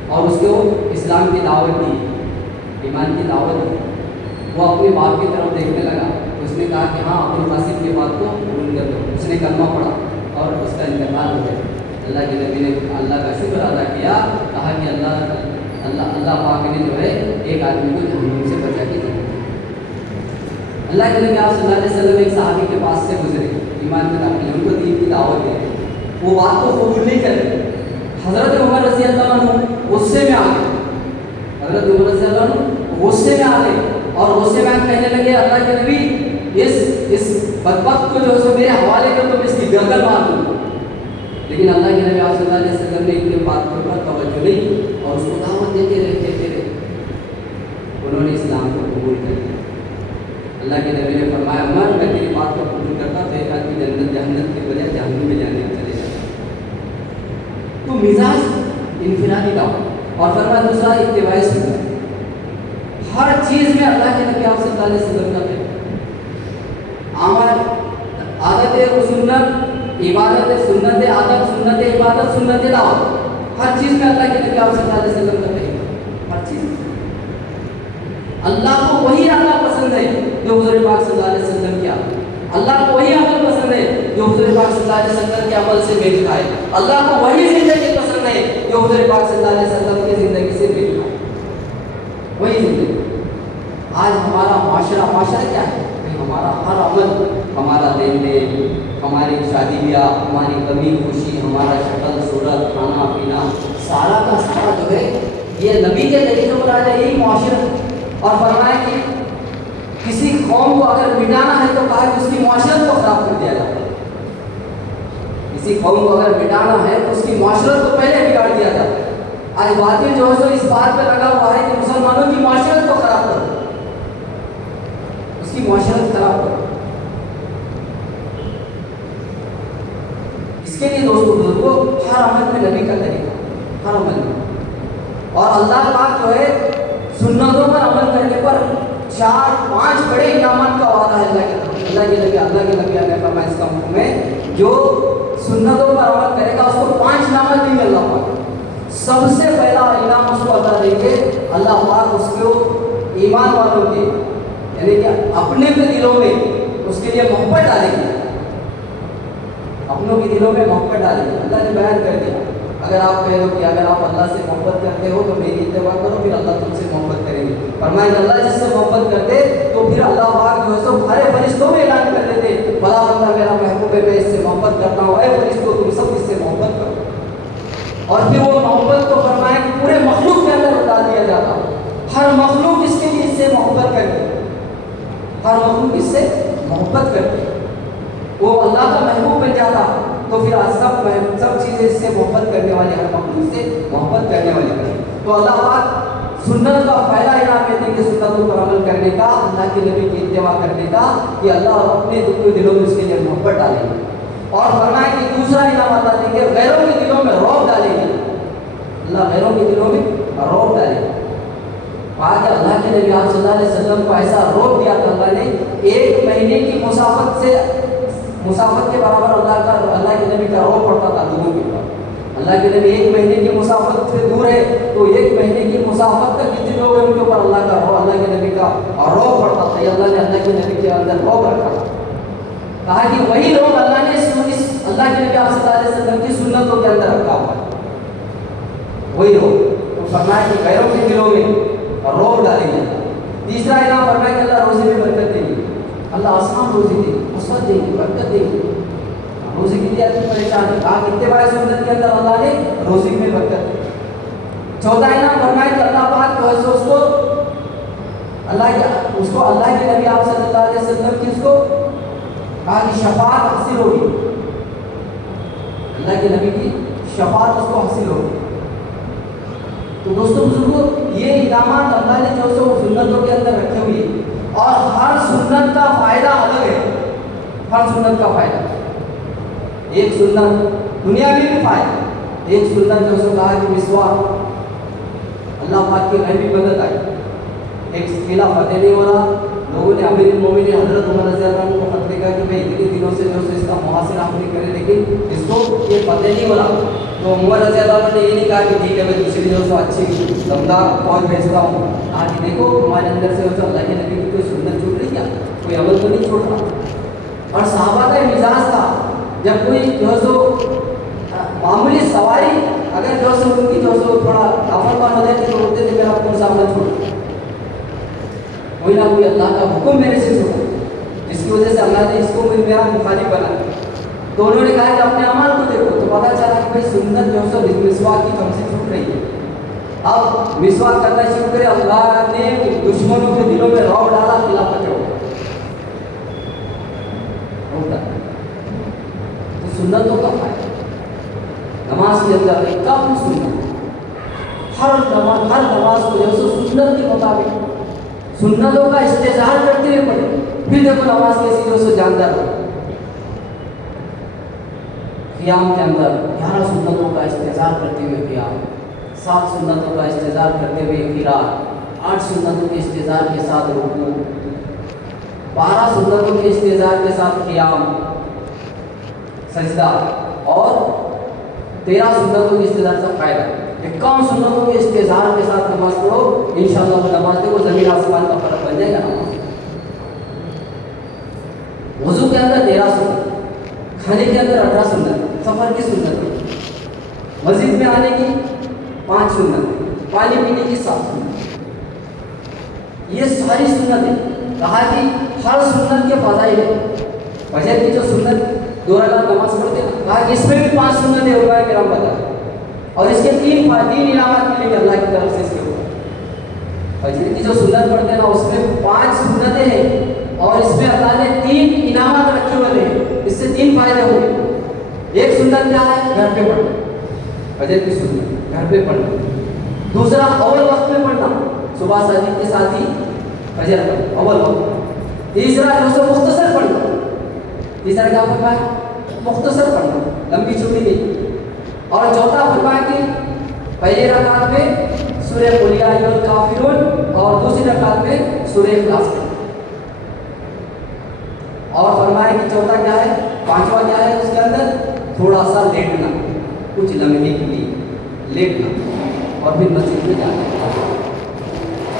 اور اس کو اسلام کی دعوت دی, ایمان کی دعوت دی. وہ اپنے باپ کی طرف دیکھنے لگا. اس نے کہا کہ ہاں ابو القاسم کی بات کو قبول کر دو. اس نے کلمہ پڑھا اور اس کا انتقال ہو گیا. اللہ کے نبی نے اللہ کا شکر ادا کیا, کہا کہ اللہ پاک نے جو ہے ایک آدمی کو جہنم سے بچا کے دیا. اللہ کے نبی صلی اللہ علیہ وسلم ایک صحابی کے پاس سے گزرے, ایمان میں داخل, ان کو دین کی دعوت دی. وہ بات کو قبول نہیں کرے. حضرت عمر رضی اللہ عنہ غصے میں آ گئے. حضرت عمر رضی اللہ عنہ غصے میں آ گئے اور غصے میں کہنے لگے اللہ کے نبی اس بدبخت کو جو ہے سو میرے حوالے کر تو میں اس کی گردن مار دوں. لیکن اللہ کے نبی صلی اللہ علیہ وسلم نے ان کے بات پر توجہ نہیں کی اور اس کو دعوت دیتے رہے. انہوں نے اسلام کو قبول کر لیا. اللہ کے نبی نے فرمایا عمر میں تیری بات کو قبول کرتا تو ایک آدمی جنت کے بجائے جہنم میں جانے چلے جاتا. تو مزاج انفرادی دعوت. اور فرمایا دوسرا اتباع سنت. ہر چیز میں اللہ کے نبی صلی اللہ علیہ وسلم کا عمل, عادت و سنت, عبادت سنت عادت سنت عبادت سنت دعوت. ہر چیز میں اللہ کے نبی صلی اللہ علیہ وسلم کا ہر چیز. اللہ کو وہی عمل پسند ہے جو حضور پاک صلی اللہ علیہ وسلم کیا. اللہ کو وہی عمل پسند ہے جو حضور پاک صلی اللہ علیہ وسلم کے عمل سے میل کھائے. اللہ کو وہی زندگی پسند ہے جو حضور پاک صلی اللہ علیہ وسلم کی زندگی سے میل کھائے. وہی زندگی. آج ہمارا معاشرہ کیا ہے؟ ہمارا ہر عمل, ہمارا دین دین, ہماری شادی بیاہ, ہماری کمی خوشی, ہمارا شکل صورت, کھانا پینا, سارا کا سارا جو ہے یہ نبی کے طریقے پر آ جائے. یہی معاشرت. اور فرمایا کہ کسی قوم کو اگر مٹانا ہے تو کہا کہ اس کی معاشرت کو خراب کر دیا جاتا ہے. کسی قوم کو اگر مٹانا ہے تو اس کی معاشرت کو پہلے بگاڑ دیا جاتا ہے. آج باطل جو ہے سو اس بات پہ لگا ہوا ہے کہ مسلمانوں کی معاشرت کو خراب کرو, اس کی معاشرت خراب کرو. اس کے لیے دوستو بزرگوں ہر عمل میں نبی کا طریقہ, ہر عمل میں. اور اللہ پاک جو ہے سنتوں پر عمل کرنے پر 4-5 بڑے انعامات کا وعدہ ہے اللہ کے نبی نے فرمایا اس کا حکم ہے جو سنتوں پر عمل کرے گا اس کو 5 انعامات دیں گے اللہ پاک. سب سے پہلا انعام اس کو اللہ دیں گے, اللہ پاک اس کو ایمان والوں کے یعنی کہ اپنے کے دلوں میں اس کے لیے محبت ڈالیں گے. اپنوں کے دلوں میں محبت ڈالیں گے. اللہ نے بیان کر دیا اگر آپ کہہ دو کہ اگر آپ اللہ سے محبت کرتے ہو تو میری اتباع کرو پھر اللہ تم سے محبت کریں گے. فرمایا کہ اللہ جس سے محبت کرتے تو پھر اللہ پاک جو ہے سب سارے فرشتوں میں اعلان کر دیتے بلا بندہ میرا محبوب ہے, میں اس سے محبت کرتا ہوں, اے فرشتوں تم سب اس سے محبت کرو. اور پھر وہ محبت کو فرمایا کہ پورے مخلوق کے اندر ڈال دیا جاتا. ہر مخلوق اس کے لیے اس سے محبت کرتے, ہر مخلوق اس سے محبت کرتے, وہ اللہ کا محبوب بن جاتا. تو پھر سب چیزیں اس سے محبت کرنے والے, ہر مخلوق سے محبت کرنے والے. تو اللہ پاک سنت کا پہلا انعام یہ دیں گے سنتوں پر عمل کرنے کا, اللہ کے نبی کی اتباع کرنے کا, کہ اللہ اپنے دلوں میں اس کے لیے محبت ڈالیں گے. اور فرمایا کہ دوسرا انعام اللہ دیں گے غیروں کے دلوں میں رعب ڈالیں گے. اللہ غیروں کے دلوں میں رعب ڈالیں گے. آج اللہ کے نبی صلی اللہ علیہ وسلم کو ایسا رعب دیا تھا اللہ نے 1 مہینے کی مسافت کے برابر اللہ کے نبی کا رعب پڑتا تھا لوگوں کے اوپر. اللہ کے نبی 1 مہینے کی مسافت سے دور ہے تو 1 مہینے کی مسافت تک کتنے لوگ ہیں ان کے اوپر اللہ کے نبی کا رعب پڑتا تھا. اللہ نے اللہ کے نبی کے اندر رعب رکھا, کہا کہ وہی لوگ اللہ نے اس اللہ کے نبی صلی اللہ علیہ وسلم کی سنتوں کے اندر رکھا ہوا ہے, وہی لوگ. تو فرمایا کہ غیروں کے دلوں میں رعب ڈالیں گے. تیسرا انعام فرمایا کہ اللہ روزی میں برکت دیں گے, اللہ آسان روزی دیں گے, وسعت دیں گے, برکت دیں گے. روزی کے لیے آدمی پریشان ہے, کہا اتباع سنت کے اندر اللہ نے روزی میں برکت دی. چوتھا انعام فرمایا کہ اللہ پاک جو ہے سو اس کو اللہ کے نبی آپ صلی اللہ علیہ وسلم کی اس کو کہا کہ شفاعت حاصل ہوگی, اللہ کے نبی کی شفاعت اس کو حاصل ہوگی. تو دوستوں بزرگوں, یہ انعامات اللہ نے جو سو سنتوں کے اندر رکھے ہوئے ہیں, اور ہر سنت کا فائدہ الگ ہے. ہر سنت کا فائدہ, ایک سنت دنیا میں بھی فائدہ, ایک سنت جو سو کہا کہ مسواک, اللہ پاک کی غیبی مدد آئی. ایک قلعہ فتح نہیں ہو رہا, لوگوں نے امیر المومنین حضرت عمر رضی اللہ عنہ کو خط لکھا کہ بھائی اتنے دنوں سے جو اس کا محاصرہ ہم نہیں کرے, لیکن اس کو یہ فتح نہیں ہو رہا. تو عمر رضی اللہ عنہ نے یہ نہیں کہا کہ ٹھیک ہے میں دوسری جو سو اچھی دمدار فوج بھیجتا ہوں, کہا کہ دیکھو ہمارے اندر سے اللہ کے نبی کی کوئی سنت چھوٹ رہی, کیا کوئی عمل تو نہیں چھوڑ رہا. اور صحابہ کا مزاج تھا, جب کوئی جو سو معمولی سواری اگر جو سو ان کی جو سو تھوڑا لاپرواہ ہو جاتی تو بولتے تھے میرا کون سا عمل چھوڑ, کوئی نہ کوئی اللہ کا حکم میرے سے چھوڑا, جس کی وجہ سے اللہ نے اس کو میرا مخالف بنا. تو انہوں نے کہا کہ اپنے عمل کو دیکھو, تو پتہ چلا کہ بھائی سنت جو سو مسواک کی ہم سے چھوٹ رہی ہے. اب مسواک کرنا شروع کرے, اللہ نے دشمنوں کے دلوں میں رعب ڈالا, خلافت ہو تو سنتوں کا فائدہ. نماز کے اندر کم سنت, ہر نماز کو جو سو سنت کے مطابق سنتوں کا استحضار کرتے ہوئے پڑھے. پھر دیکھو نماز کیسی جو سو جاندار ہو. قیام کے اندر 11 سنتوں کا استحضار کرتے ہوئے قیام, 7 سنتوں کا استحضار کرتے ہوئے قرات, 8 سنتوں کے استحضار کے ساتھ رکوع, 12 سنتوں کے استحضار کے ساتھ قیام سجدہ, اور 13 سنتوں کے استحضار سے فائدہ. 51 سنتوں کے استحضار کے ساتھ نماز پڑھو, انشاءاللہ وہ نماز دیکھو زمین آسمان کا فرق بن جائے گا. نماز وضو کے اندر 13 سنت, کھانے کے اندر 18 سنت, سفر کی سنت, مسجد میں آنے کی 5 سنت, پانی پینے کی 7 سنت, یہ ساری سنتیں. کہا کہ ہر سنت کے فضائل ہے. فجر کی جو سنت 2 رکعت نماز پڑھتے ہیں, کہا کہ اس میں بھی 5 سنتیں علماء کرام بتاتے, اور اس کے 3 انعامات ملیں گے اللہ کی طرف سے. اس کے اوپر فجر کی جو سنت پڑھتے ہیں نا, اس میں 5 سنتیں ہیں, اور اس میں اللہ نے 3 انعامات رکھے ہوئے ہیں. اس سے 3 فائدے ہوں گے. ایک سنت کیا ہے, گھر پہ پڑھنا, فجر کی سنت گھر پہ پڑھنا. دوسرا اول وقت میں پڑھنا, صبح صادق کے ساتھ ہی فجر پڑھنا اول وقت. تیسرا جو سو مختصر پڑھنا, تیسرا کیا فرمایا, مختصر پڑھنا, لمبی چوڑی نہیں. اور چوتھا فرمایا کہ پہلی رکعت میں سورہ قل یا ایھا الکافرون اور دوسری رکعت میں سورہ اخلاص پڑھنا. اور فرمایا کہ چوتھا کیا ہے, 5واں کیا ہے, اس کے اندر تھوڑا سا لیٹنا, کچھ لمحے کے لیے لیٹنا, اور پھر مسجد میں جانا.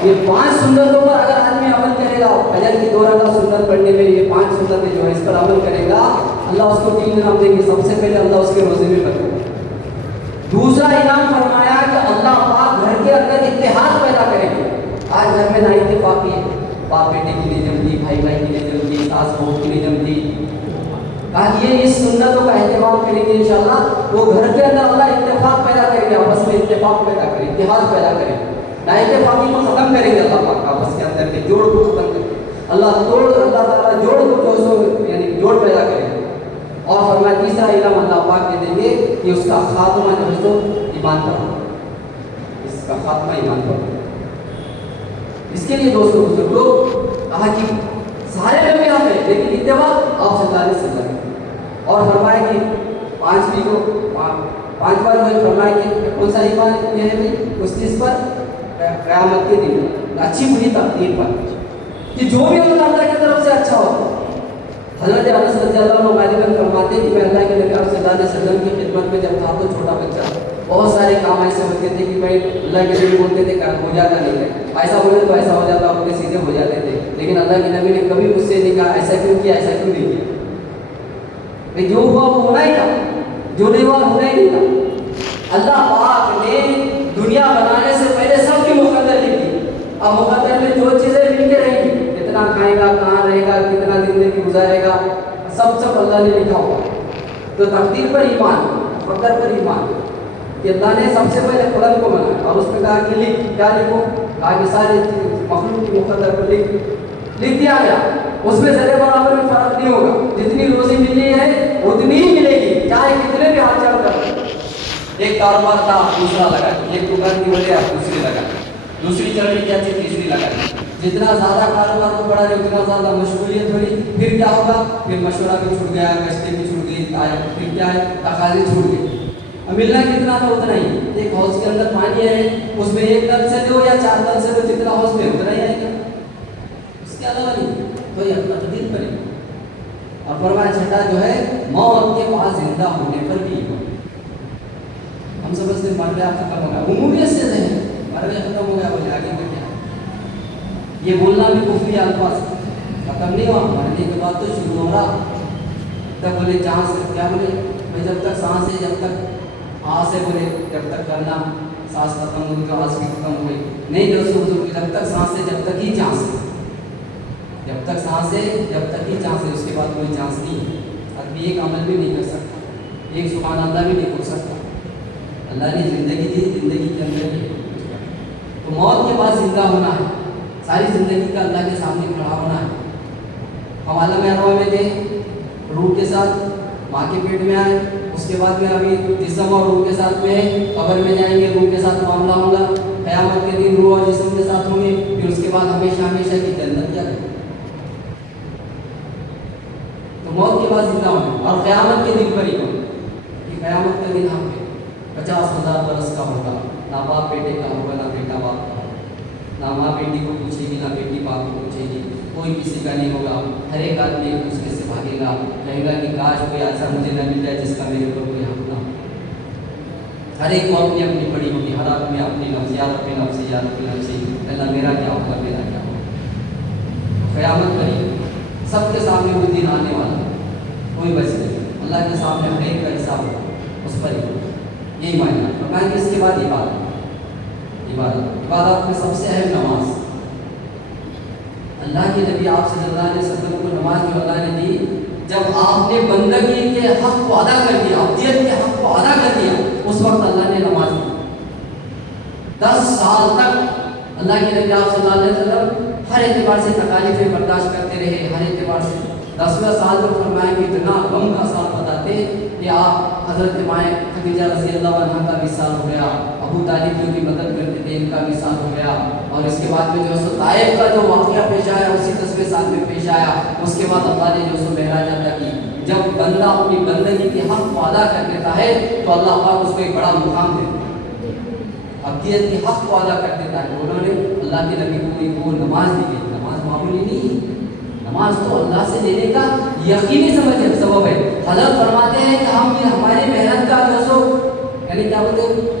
یہ 5 سنتوں پر اگر آدمی عمل کرے گا, فجر کی 2 رکعت سنت پڑھنے میں یہ 5 سنتیں جو ہے اس پر عمل کرے گا, اللہ اس کو 3 انعام دیں گے. سب سے پہلے اللہ اس کے روزے میں برکت. دوسرا انعام فرمایا کہ اللہ پاک گھر کے اندر اتحاد پیدا کرے گا. آج گھر میں نا اتفاقی ہے, باپ بیٹے کے لیے جمتی, بھائی بھائی کے لیے جمتی, ساس بہو کے لیے جمتی. کہا یہ اس سنتوں کا اہتمام کریں گے انشاءاللہ, وہ گھر کے اندر اللہ اتفاق پیدا کریں گے, آپس میں اتفاق پیدا کریں, اتحاد پیدا کریں. نا اتفاقی کو ختم کریں گے اللہ پاک, آپس کے اندر کے جوڑ کو ختم کریں گے. اللہ تعالیٰ جوڑ کو جو سو یعنی جوڑ پیدا کریں گے. اور فرمایا تیسرا انعام اللہ پاک دے دیں گے کہ اس کا خاتمہ جو ہے تو ایمان پر ہو, اس کا خاتمہ ایمان پر ہو. اس کے لیے دوستوں بزرگوں کہا کہ سارے لوگ یہاں پہ, لیکن اتباع آپ صلی اللہ علیہ وسلم. اور فرمایا کہ 5واں جو ہے فرمایا کہ کون سا ایمان یہ ہے بھائی, اس چیز پر قیامت کے دن اچھی بری تقدیر پر, کہ جو بھی اللہ کی طرف سے اچھا ہوتا حضرت انس رضی اللہ عنہ غالباً فرماتے ہیں کہ میں اللہ کے نبی صلی اللہ علیہ وسلم کی خدمت میں جب تھا تو چھوٹا بچہ، بہت سارے کام ایسے ہوتے تھے کہ بھائی اللہ کے نبی بولتے تھے ہو جاتا نہیں ہے، ایسا بولے تو ایسا ہو جاتا، اپنے سیدھے ہو جاتے تھے، لیکن اللہ کے نبی نے کبھی مجھ سے نہیں کہا ایسا کیوں کیا، ایسا کیوں نہیں کیا، جو ہوا وہ ہونا ہی تھا، جو نہیں ہوا ہونا ہی نہیں تھا۔ اللہ پاک نے دنیا بنانے سے پہلے سب کی مقدر لکھی، اب مقدر میں جو چیزیں مل کے رہیں گی، کتنا کھائے گا، کہاں رہے گا، کتنا زندگی گزارے گا، سب اللہ نے لکھا ہوا۔ تو تقدیر پر ایمان، مقدر پر ایمان کہ اللہ نے سب سے پہلے قلم کو بنایا اور اس میں کہا کہ لکھ، کیا لکھو، کہا کہ سارے مخلوق کی مقدر کو لکھ دیا گیا، اس میں ذرے برابر میں فرق نہیں ہوگا، جتنی روزی ملی ہے اتنی ہی ملے گی، چاہے کتنے بھی ہاتھ چڑھ کر۔ ایک کاروبار تھا دوسرا لگا، ایک دکان کی بولے آپ دوسری لگا، دوسری چل رہی کیا چیز تیسری لگا، جتنا زیادہ کاروبار کو بڑھا رہے اتنا زیادہ مشغولیت ہو رہی، پھر کیا ہوگا، پھر مشورہ بھی چھوٹ گیا، کشتے بھی چھوٹ گئی، پھر کیا ہے تقاضے چھوٹ گئے، ملنا کتنا تھا اتنا ہی، ایک ہاؤس کے اندر پانی ہے اس میں ایک نل سے دو یا 4 نل سے دو، جتنا ہاؤس میں اتنا ہی آئے گا، اس کے علاوہ نہیں، تو یہ اپنا تقدیر پر ہے۔ اور فرمایا چھٹا جو ہے موت کے پاس زندہ ہونے پر بھی ہم سمجھتے مر گیا ختم ہو گیا، عمومیت سے نہیں، مر گیا ختم ہو گیا، بولے آگے میں کیا، یہ بولنا بھی کفری الفاظ، ختم نہیں ہوا، مرنے کے بعد تو شروع ہو رہا، تب بولے جہاں سے کیا بولے جب تک سانس ہے، جب تک آس ہے، بولے جب تک کرنا سانس ختم ہوئی تو آس بھی ختم ہوئی، نہیں دوستوں جب تک سانس ہے جب تک ہی چانس ہے، جب تک سانس ہے جب تک ہی چانس ہے، اس کے بعد کوئی چانس نہیں ہے، آدمی ایک عمل بھی نہیں کر سکتا، ایک سبحان اللہ بھی نہیں بول سکتا، اللہ نے زندگی دی، زندگی کے اندر ہی تو موت کے بعد زندہ ہونا ہے، ساری زندگی کا اللہ کے سامنے کھڑا ہونا ہے۔ ہم عالم ارواح میں تھے، روح کے ساتھ ماں کے پیٹ میں آئے، اس کے بعد میں ابھی جسم اور روح کے ساتھ میں قبر میں جائیں گے، روح کے ساتھ معاملہ ہوگا، قیامت کے دن روح اور جسم کے ساتھ ہوں گے، پھر اس کے بعد ہمیشہ ہمیشہ کی جنت کیا ہے، تو موت کے بعد زندہ ہونا اور قیامت کے دن پر ہی ہونا، کہ قیامت کا دن ہم پہ 50,000 برس کا ہوگا، نہ باپ بیٹے کا ہوگا، نہ بیٹا باپ کا ہوگا، نہ ماں بیٹی کو پوچھے گی، نہ بیٹی باپ کو پوچھے گی، کوئی کسی کا نہیں ہوگا، ہر ایک آدمی ایک دوسرے سے بھاگے گا، کہے گا کہ کاش کوئی ایسا مجھے نہ مل جائے جس کا میرے اوپر کوئی حق نہ ہو، ہر ایک کو اپنی اپنی پڑی ہوگی، ہر آدمی اپنی نفسیات اپنی نفسیات اپنی نفسی، اللہ میرا کیا ہوگا، میرا کیا ہوگا، قیامت کری سب کے سامنے وہ دن آنے والا، کوئی بچ نہیں، اللہ کے سامنے ہر ایک کا حساب ہوگا، اس پر ہی یہی معنی فرمایا کہ اس کے بعد عبادت میں سب سے اہم نماز، اللہ کے نبی آپ صلی اللہ علیہ وسلم کو نماز جو اللہ نے دی، جب آپ نے بندگی کے حق کو ادا کر دیا، عبدیت کے حق کو ادا کر دیا، اس وقت اللہ نے نماز دی۔ 10 سال تک اللہ کے نبی آپ صلی اللہ علیہ وسلم ہر اعتبار سے تکالیفیں برداشت کرتے رہے، ہر اعتبار سے 10واں سال جو فرمایا کہ اتنا غم کا سال بتاتے کہ آپ حضرت مائیں خدیجہ رضی اللہ عنہ کا وصال ہو گیا، ابو طالب جو کی مدد کرتے تھے ان کا وصال ہو گیا، اور اس کے بعد میں جو ہے طائف کا جو واقعہ پیش آیا اسی 10ویں سال میں پیش آیا، اس کے بعد اللہ نے جو معراج عطا کی۔ جب بندہ اپنی بندگی کے حق کو ادا کر دیتا ہے تو اللہ پاک اس کو ایک بڑا مقام دیتا ہے، عبدیت کے حق کو ادا کر دیتا ہے۔ انہوں نے اللہ کے نبی کو ایک وہ نماز دی گئی، نماز معمولی نہیں ہے، نماز تو اللہ سے لینے کا یقینی سبب ہے۔ حضرت فرماتے ہیں کہ ہم یہ ہماری محنت کا جو سو یعنی کیا بولتے ہیں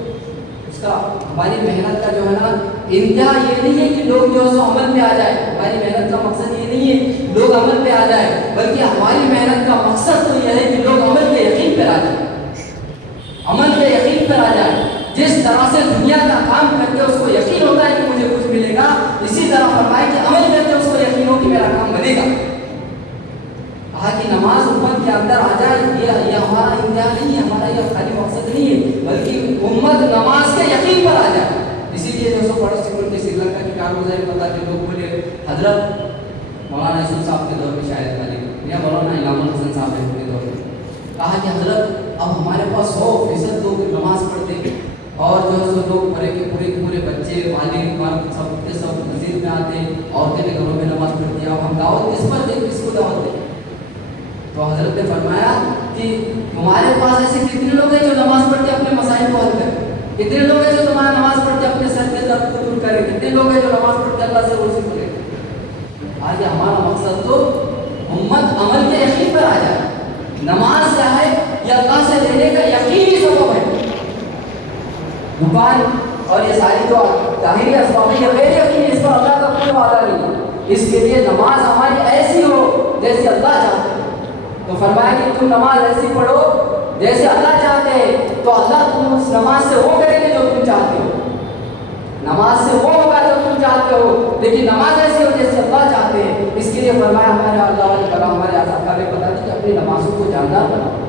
اس کا، ہماری محنت کا جو ہے نا انتہا یہ نہیں ہے کہ لوگ جو ہے سو عمل پہ آ جائے، ہماری محنت کا مقصد یہ نہیں ہے لوگ عمل پہ آ جائے، بلکہ ہماری محنت کا مقصد تو یہ ہے کہ لوگ عمل پہ یقین پر آ جائیں، عمل پہ یقین پر آ جائیں۔ جس طرح سے دنیا کا کام کر کے اس کو یقین ہوتا ہے کہ مجھے کچھ ملے گا، اسی طرح فرمائے کہ عمل کر کے اس کو یقین ہو کہ میرا کام بنے گا۔ کہا کہ نماز امت کے اندر آ جائے، یہ ہمارا انتہا نہیں ہے، ہمارا یہ خالی مقصد نہیں ہے، بلکہ امت نماز کے یقین پر آ جائے۔ اسی لیے جو سو پڑوسی ملک کے سری لنکا کی کارگزاری پتا کہ لوگ بولے حضرت مولانا یوسف صاحب کے دور میں شاید والی یا مولانا انعام الحسن صاحب کے دور میں کہا کہ حضرت اب ہمارے پاس 100% لوگ نماز پڑھتے ہیں، اور جو ہے سو لوگ پورے بچے والد مرد سب کے سب مسجد میں آتے ہیں، عورتیں بھی گھروں میں نماز پڑھتی ہیں، اب ہم دعوت کس پر دیں، کس کو دعوت دیں؟ تو حضرت نے فرمایا کہ تمہارے پاس ایسے کتنے لوگ ہیں جو نماز پڑھ کے اپنے مسائل کو حل کریں، کتنے لوگ ہیں جو تمہارا نماز پڑھ کے اپنے سر کے درد کو دور کریں، کتنے لوگ ہیں جو نماز پڑھ کے اللہ سے روزی کو لے۔ آج ہمارا مقصد تو امت عمل کے دکان اور یہ ساری جو ظاہری اسباب ہیں، یہ غیر یقینی، اس پر اللہ کا کوئی وعدہ نہیں ہے۔ اس کے لیے نماز ہماری ایسی ہو جیسے اللہ چاہتے ہیں۔ تو فرمایا کہ تم نماز ایسی پڑھو جیسے اللہ چاہتے ہیں، تو اللہ تم اس نماز سے وہ کرے گے جو تم چاہتے ہو، نماز سے وہ ہوگا جو تم چاہتے ہو، لیکن نماز ایسی ہو جیسے اللہ چاہتے ہیں۔ اس کے لیے فرمایا ہمارے اللہ والے کلام ہمارے آزاد نے بتا دیا کہ اپنی نمازوں کو جاندار بناؤ،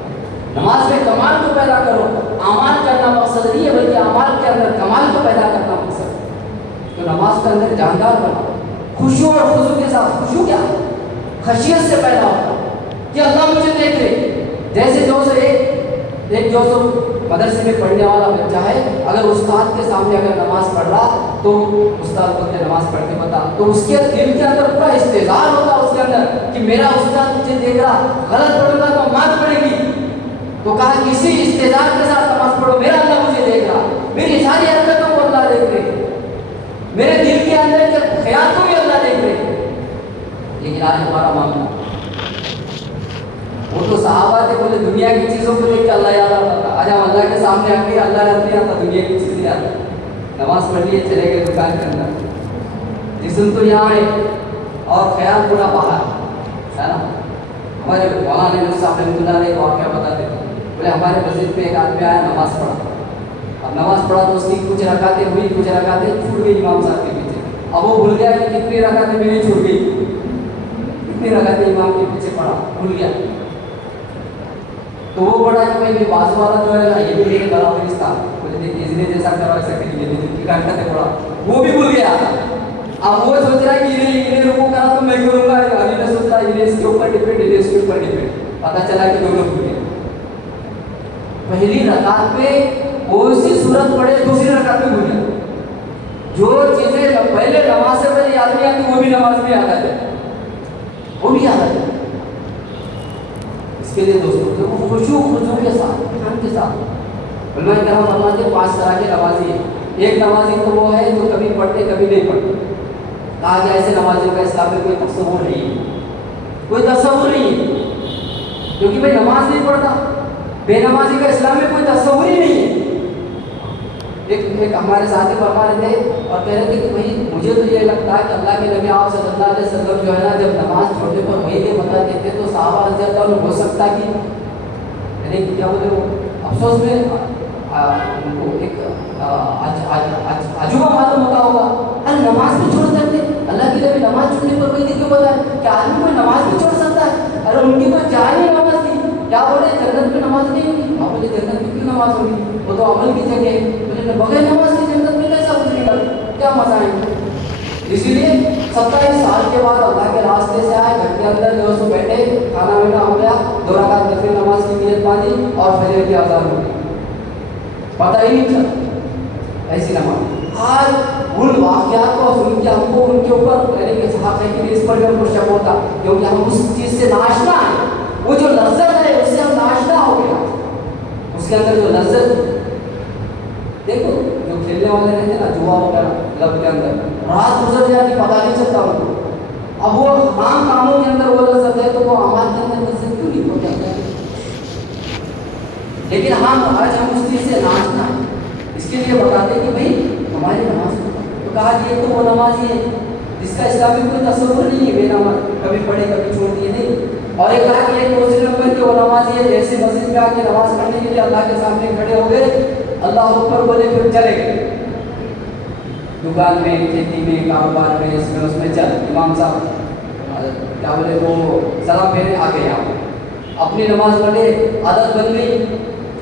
نماز میں کمال کو پیدا کرو۔ اعمال کرنا مقصد نہیں ہے، بلکہ اعمال کے اندر کمال کو پیدا کرنا مقصد ہے۔ تو نماز کے اندر جاندار بناؤ، خشوع اور خضوع کے ساتھ۔ خشوع کیا ہے؟ خشیت سے پیدا ہوتا ہے کہ اللہ مجھے دیکھ رہے۔ جیسے جو مدرسے میں پڑھنے والا بچہ ہے، اگر استاد کے سامنے اگر نماز پڑھ رہا تو استاد کو نماز پڑھ کے بتا، تو اس کے دل کے اندر پورا استحضار ہوتا ہے اس کے اندر کہ میرا استاد مجھے دیکھ رہا، غلط پڑھوں گا تو مات پڑے گی۔ تو کہا کسی استحضار کے ساتھ نماز پڑھو، میرا اللہ مجھے دیکھ رہا، میری ساری حرکتوں کو اللہ دیکھ رہے، میرے دل کے اندر کے خیال کو بھی اللہ دیکھ رہے۔ لیکن آج ہمارا معاملہ، وہ تو صحابہ تھے، بولے دنیا کی چیزوں کو دیکھ کے اللہ یاد آتا تھا، آج ہم اللہ کے سامنے آ کے اللہ یاد نہیں آتا، دنیا کی چیزیں یاد آتی۔ نماز پڑھ لیے چلے گئے دکان کے اندر، جسم تو یہاں ہے اور خیال پورا باہر ہے نا۔ ہمارے مولانا نور صاحب رحمۃ اللہ علیہ واقعہ بتاتے تھے، بولے ہمارے مسجد پہ ایک آدمی آیا، نماز پڑھا، اب نماز پڑھا تو اس کی کچھ رکعتیں ہوئی، کچھ رکعتیں چھوٹ گئی امام صاحب کے پیچھے۔ اب وہ بھول گیا کہ کتنی رکعتیں میری چھوٹ گئی، کتنی رکعتیں امام کے پیچھے پڑھا، بھول گیا۔ تو وہ بڑا کہ بھائی بازو والا جو ہے نا، یہ بھی میرے برابر تھا، بولے دیکھیے اس نے جیسا کرا ویسا کریے، جتنی رکعتیں پڑھا وہ بھی بھول گیا۔ اب وہ سوچ رہا ہے کہ انہیں رکوع کرا تو میں کروں گا، ابھی میں سوچ رہا انہیں اس کے اوپر ڈپینڈ، انہیں اس کے اوپر ڈپینڈ، پتہ چلا کہ دونوں بھول گئے۔ پہلی رکعت پہ اسی صورت پڑھے، دوسری رکعت میں بھول گیا۔ جو چیزیں پہلے نماز سے پہلے یاد نہیں آتی وہ بھی نماز میں یاد آ جائے، وہ بھی یاد آ جائے۔ اس کے لیے دوستوں خشوع خضوع کے ساتھ، اطمینان کے ساتھ، علماء کرام فرماتے ہیں 5 طرح کے نمازی ہیں۔ ایک نمازی تو وہ ہے جو کبھی پڑھتے کبھی نہیں پڑھتے، کہا کہ ایسے نمازیوں کا اسلام میں کوئی تصور نہیں ہے، کوئی تصور نہیں ہے، کیونکہ بھائی نماز نہیں پڑھتا، بے نمازی کا اسلام میں کوئی تصور ہی نہیں ہے۔ ایک ہمارے ساتھی فرما رہے تھے اور کہہ رہے تھے کہ بھائی مجھے تو یہ لگتا ہے کہ اللہ کے نبی آپ صلی اللہ علیہ وسلم جو ہے نا، جب نماز چھوڑنے پر وہی کے بتاتے تھے تو صحابہ رضی اللہ عنہ ہو سکتا کہ یعنی کیا بولے وہ افسوس میں ان کو ایک عجوبہ معلوم ہوتا ہوگا، ارے نماز بھی چھوڑ سکتے، اللہ کے نبی نماز چھوڑنے پر وہی کے کیوں بتائے کہ آدمی کوئی نماز بھی چھوڑ سکتا ہے؟ ارے ان کی تو جان ہی نماز تھی، کیا بولے جنت میں نماز نہیں ہوگی؟ آپ بولے جنت میں کیوں نماز ہوگی، وہ تو عمل کی جگہ ہے، بولے بغیر نماز کی جنت میں کیسا گزرے گا، کیا مزہ آئے گا؟ اسی لیے 27 سال کے بعد اللہ کے راستے سے آئے، گھر کے اندر جو سو بیٹھے، کھانا پینا ہو گیا، 2 رکعت نفل نماز کی نیت باندھی اور فجر کی اذان ہو گئی، پتہ ہی نہیں چلا ایسی نماز۔ آج ان واقعات کو سن کے ہم کو ان کے اوپر یعنی کہ صحابہ کی اس پر بھی ہم کو شک ہوتا، کیونکہ ہم اس چیز سے ناشنا ہیں، وہ جو لذت ہے اس سے ہم ناشنا ہو گیا، اس کے اندر جو لذت، دیکھو جو کھیلنے والے رہتے ہیں نا جوا وغیرہ کلب کے اندر، رات گزر جاتی پتہ نہیں چلتا ان کو، اب وہ عام کاموں کے اندر وہ لذت ہے تو وہ اعمال کے اندر لذت کیوں نہیں ہو جاتا ہے؟ لیکن آج ہم اس چیز سے ناشنا ہیں، اس کے لیے بتاتے ہیں کہ بھائی ہماری نماز تو کہا کہ یہ تو وہ نمازی ہے جس کا اسلام میں کوئی تصور نہیں ہے، بے نماز کبھی پڑھے کبھی چھوڑ دیے نہیں، اور ایک کہا کہ ایک دوسرے نمبر کے وہ نمازی ہے جیسے مسجد میں آ کے نماز پڑھنے کے لیے اللہ کے سامنے کھڑے ہو گئے، اللہ اکبر بولے پھر چلے گئے دکان میں، کھیتی میں، کاروبار میں، اس میں چل، امام صاحب کیا بولے وہ سلام پھیرے آ گئے، آپ اپنی نماز پڑھے، عادت بن گئی،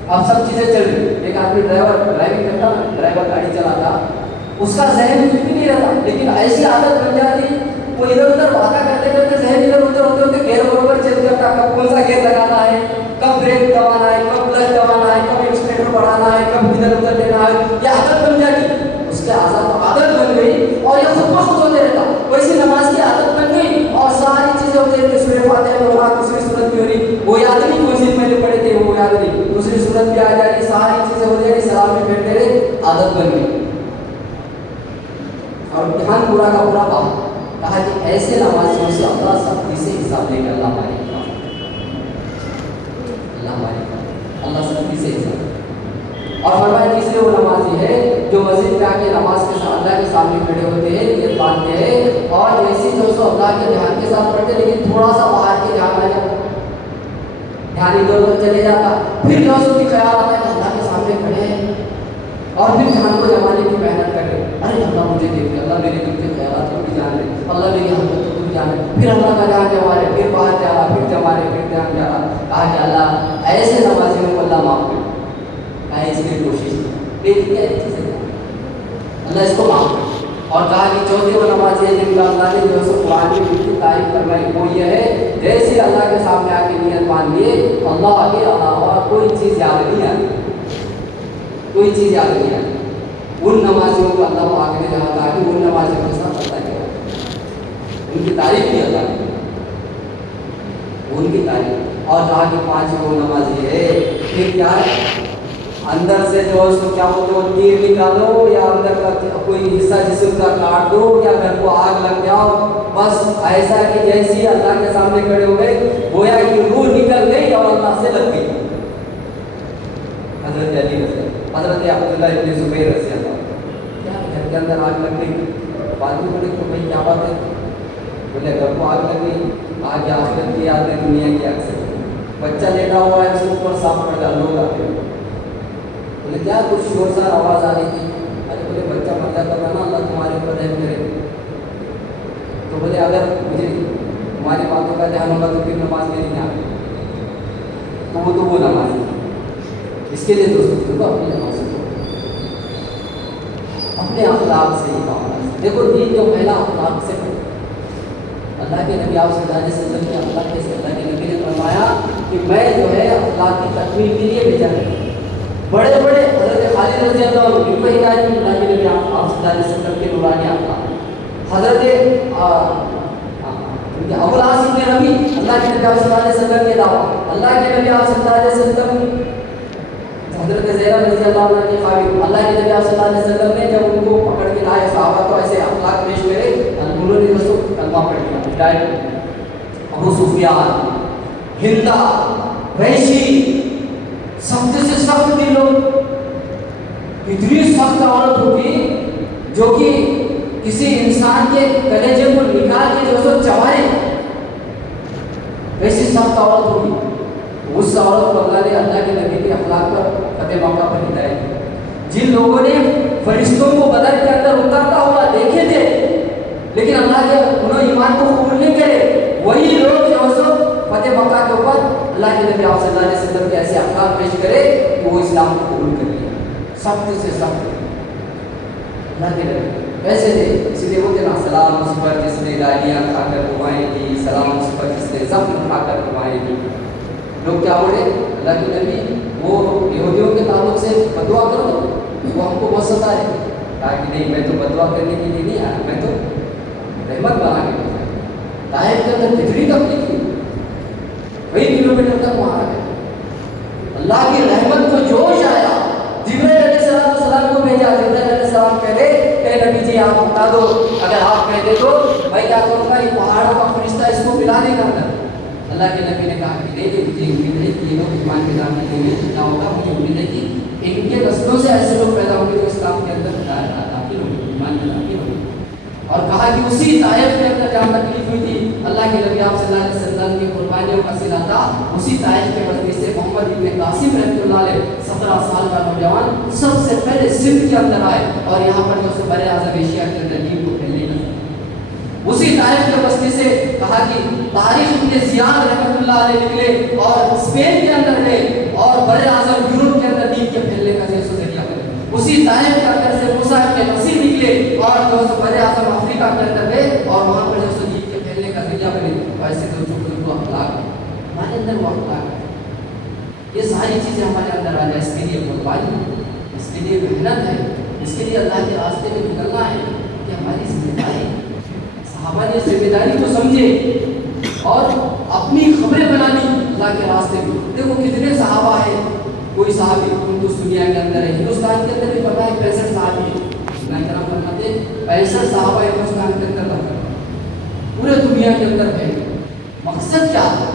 اب سب چیزیں چل رہی۔ ایک آدمی ڈرائیونگ کرتا، ڈرائیور گاڑی چلاتا، اس کا ذہن کچھ بھی نہیں رہتا، لیکن ایسی عادت بن جاتی وہ ادھر ادھر باتیں کرتے کرتے ذہن ادھر ادھر ہوتے ہوتے گیئر برابر چینج کرتا، کب کون سا گیئر لگانا ہے، کب بریک دبانا ہے، کب کلچ دبانا ہے، کب ایکسیلیٹر بڑھانا ہے، کب ادھر ادھر لینا ہے، یہ عادت بن جاتی، اس کے عادت بن گئی اور یہ خود بخود ہوتے رہتا، ویسی نماز کی عادت بن گئی اور ساری چیزیں ہوتی رہتی، سورہ فاتحہ میں ہو، دوسری سورت میں ہو رہی، وہ یاد نہیں کون سی میں نے پڑھے تھے وہ یاد نہیں، دوسری سورت بھی آ جا رہی، ساری چیزیں ہو جا رہی، سلام میں بیٹھتے رہے، عادت بن گئی اور امتحان پورا کا پورا پا کہا کہ ایسے نمازیوں سے اللہ سختی سے حساب لے گا، اللہ ہمارے اللہ سختی سے حساب، اور فرمایا تیسرے وہ نمازی ہے جو مسجد میں آ کے نماز کے ساتھ اللہ کے سامنے کھڑے ہوتے ہیں، نیت باندھتے ہیں اور جیسی جو سو اللہ کے دھیان کے ساتھ پڑھتے، لیکن تھوڑا سا باہر کے دھیان آ جاتا، دھیان ادھر ادھر چلے جاتا، پھر جو سو بھی خیال آتا ہے کہ اللہ کے سامنے کھڑے ہیں اور پھر دھیان کو جمانے کی محنت کرے، ارے اللہ مجھے دیکھے، اللہ میرے دل کے خیالات کو بھی جان لے، اللہ میری حرکتوں کو بھی جان لے، پھر اللہ کا دھیان جما لے، پھر باہر جا رہا، پھر جما لے، پھر دھیان جا رہا، کہا کہ اللہ ایسے نمازیوں کو اللہ معاف کرے، اس کی کوشش لیکن کیا چیز ہے اللہ اس کو معاف کرے۔ اور کہا کہ چوتھے وہ نمازی ہے جن کا اللہ نے جو سو قرآن میں کی تعریف فرمائی، وہ یہ ہے جیسے اللہ کے سامنے آ کے نیت باندھ لیے، اللہ کے علاوہ کوئی چیز یاد نہیں آتی، کوئی چیز یاد نہیں آتی۔ ان نمازیوں کو اللہ پاک نے جہاں کہا کہ ان نمازیوں کے ساتھ اللہ کیا ان کی تعریف کی اللہ نے، ان کی تعریف، اور کہا کہ پانچ وہ نمازی ہے پھر کیا ہے اندر سے جو اس کو کیا بولتے ہیں تیر نکالو یا اندر کا کوئی حصہ جسم کا کاٹ دو یا گھر کو آگ لگ جاؤ، بس ایسا کہ جیسی اللہ کے سامنے کھڑے ہو گئے گویا کہ روح نکل گئی اور اللہ سے لگ گئی۔ حضرت علی رضی اللہ، حضرت عبداللہ ابن زبیر رضی اللہ، کیا گھر کے اندر آگ لگ گئی؟ بعد میں بولے تو بھائی کیا بات ہے؟ بولے گھر کو آگ لگ گئی، آگ آخرت کی یاد ہے، دنیا کی آگ سے بچہ لیٹا ہوا ہے، اس کے اوپر صاف پڑ جا لوگ آتے ہیں، بولے کیا کچھ شور سار آواز آ رہی تھی؟ ارے بولے بچہ مر جاتا تھا نا، اللہ تمہارے اوپر رحم کرے۔ تو بولے اگر مجھے تمہاری باتوں کا دھیان ہوگا تو پھر نماز میں نہیں آئے، تو وہ نماز ہے۔ اس کے لیے دوستوں کو اپنی نماز کو اپنے اخلاق سے ہی معاملہ، دیکھو دین جو پہلا اخلاق سے پڑھو۔ اللہ کے نبی آپ صلی اللہ علیہ وسلم کے اخلاق کے اللہ کے نبی نے فرمایا کہ میں جو ہے اخلاق کی تکمیل کے لیے بھیجا گیا۔ بڑے بڑے حضرت خالد رضی اللہ عنہ ان کو ہدایت کی، اللہ کے نبی آپ صلی اللہ علیہ وسلم کے نورانی اخلاق، حضرت ابو العاص بن ربیع اللہ کے نبی صلی اللہ علیہ وسلم کے دعوت، اللہ کے نبی آپ صلی اللہ علیہ وسلم حضرت زینب رضی اللہ عنہ کی خاوند، اللہ کے نبی صلی اللہ علیہ وسلم نے جب ان کو پکڑ کے لائے صحابہ تو ایسے اخلاق پیش کرے، انہوں نے دوستوں کلمہ پڑھ لیا ڈائریکٹ۔ ابو سفیان، ہندا، وحشی، سخت سے سخت بھی لوگ، اتنی سخت عورت ہوگی جو کہ کسی انسان کے کلیجے کو نکال کے جو سو چبائے، ویسی سخت عورت ہوگی۔ اس عورت کو اللہ کے نبی کے اخلاق پر فتح مکہ پر ہدایت دی۔ جن لوگوں نے فرشتوں کو بدر کے اندر اترتا ہوا دیکھے تھے لیکن اللہ کے انہوں ایمان کو قبول نہیں کرے، وہی لوگ جو سو فتح مکہ کے اوپر اللہ کے نبی صلی اللہ علیہ وسلم کے ایسے اخلاق پیش کرے کہ وہ اسلام کو قبول کر لیا، سخت سے سخت اللہ کے نبی ویسے تھے۔ اسی لیے وہ کہنا سلام اس پر جس نے ڈالیاں کھا کر دعائیں کی، سلام اس پر جس نے زخم کھا کر دعائیں کی۔ لوگ کیا بولے اللہ کے نبی وہ یہودیوں کے تعلق سے بدعا کر دو، وہ ہم کو بہت ستا ہے، کہا کہ نہیں میں تو بدعا کرنے کے لیے نہیں آیا، میں تو رحمت بنا کے بھیجا۔ طائف کے اندر کتنی تکلیف تھی، کئی کلومیٹر تک وہاں آ گئے، اللہ کی رحمت کو جوش آیا، جبرائیل علیہ السلام کو بھیجا، جبرائیل علیہ السلام کہے کہ نبی جی آپ بتا دو، اگر آپ کہہ دے تو میں کیا کروں گا، یہ پہاڑوں کا فرشتہ اس کو ملا دے گا اندر۔ اللہ کے نبی نے کہا کہ نہیں مجھے امید ہے کہ یہ لوگ ایمان کے داخل دیں گے، کیا ہوگا مجھے امید ہے کہ ان کے نسلوں سے ایسے لوگ پیدا ہوں گے جو اسلام کے اندر داخل ہوں گے، ایمان میں داخل ہوں گے۔ اور کہا کہ اسی طائف کے اندر جہاں تکلیف ہوئی تھی، اللہ کے نبی آپ صلی اللہ علیہ وسلم کی قربانیوں کا صلہ تھا، اسی طائف کے بستی سے محمد ابن قاسم رحمۃ اللہ علیہ 17 سال کا نوجوان سب سے پہلے سندھ کے اندر آئے اور یہاں پر جو بر اعظم ایشیا کے اندر دین کو پھیلنے لگا۔ اسی طائف کے بستی سے کہا کہ تاریخ ابن زیاد رحمۃ اللہ علیہ نکلے اور اسپین کے اندر گئے اور بر اعظم یورپ کے اندر دین کے پھیلنے کا ذریعہ بنے۔ اسی طائف کے اندر سے موسیٰ ابن نصیر نکلے اور جو بر اعظم افریقہ کے اندر گئے اور وہاں پر جو دین کے پھیلنے کا ذریعہ بنے۔ ایسے جو اخلاق ہمارے اندر وہ اخلاق ہے، یہ ساری چیزیں ہمارے اندر آ جائے، اس کے لیے قربانی، اس کے لیے محنت ہے، اس کے لیے اللہ کے راستے میں نکلنا ہے، یہ ہماری ذمہ داری ہے۔ صحابہ نے ذمہ داری کو سمجھے اور اپنی خبریں بنانی اللہ کے راستے میں۔ دیکھو کتنے صحابہ ہیں، کوئی صحابی قدس دنیا کے اندر ہے، ہندوستان کے اندر بھی پتا ہے 65 صحابی ہیں، کرام فرماتے 65 صحابہ ہندوستان کے اندر رہتے ہیں، پورے دنیا کے اندر ہے۔ مقصد کیا ہے؟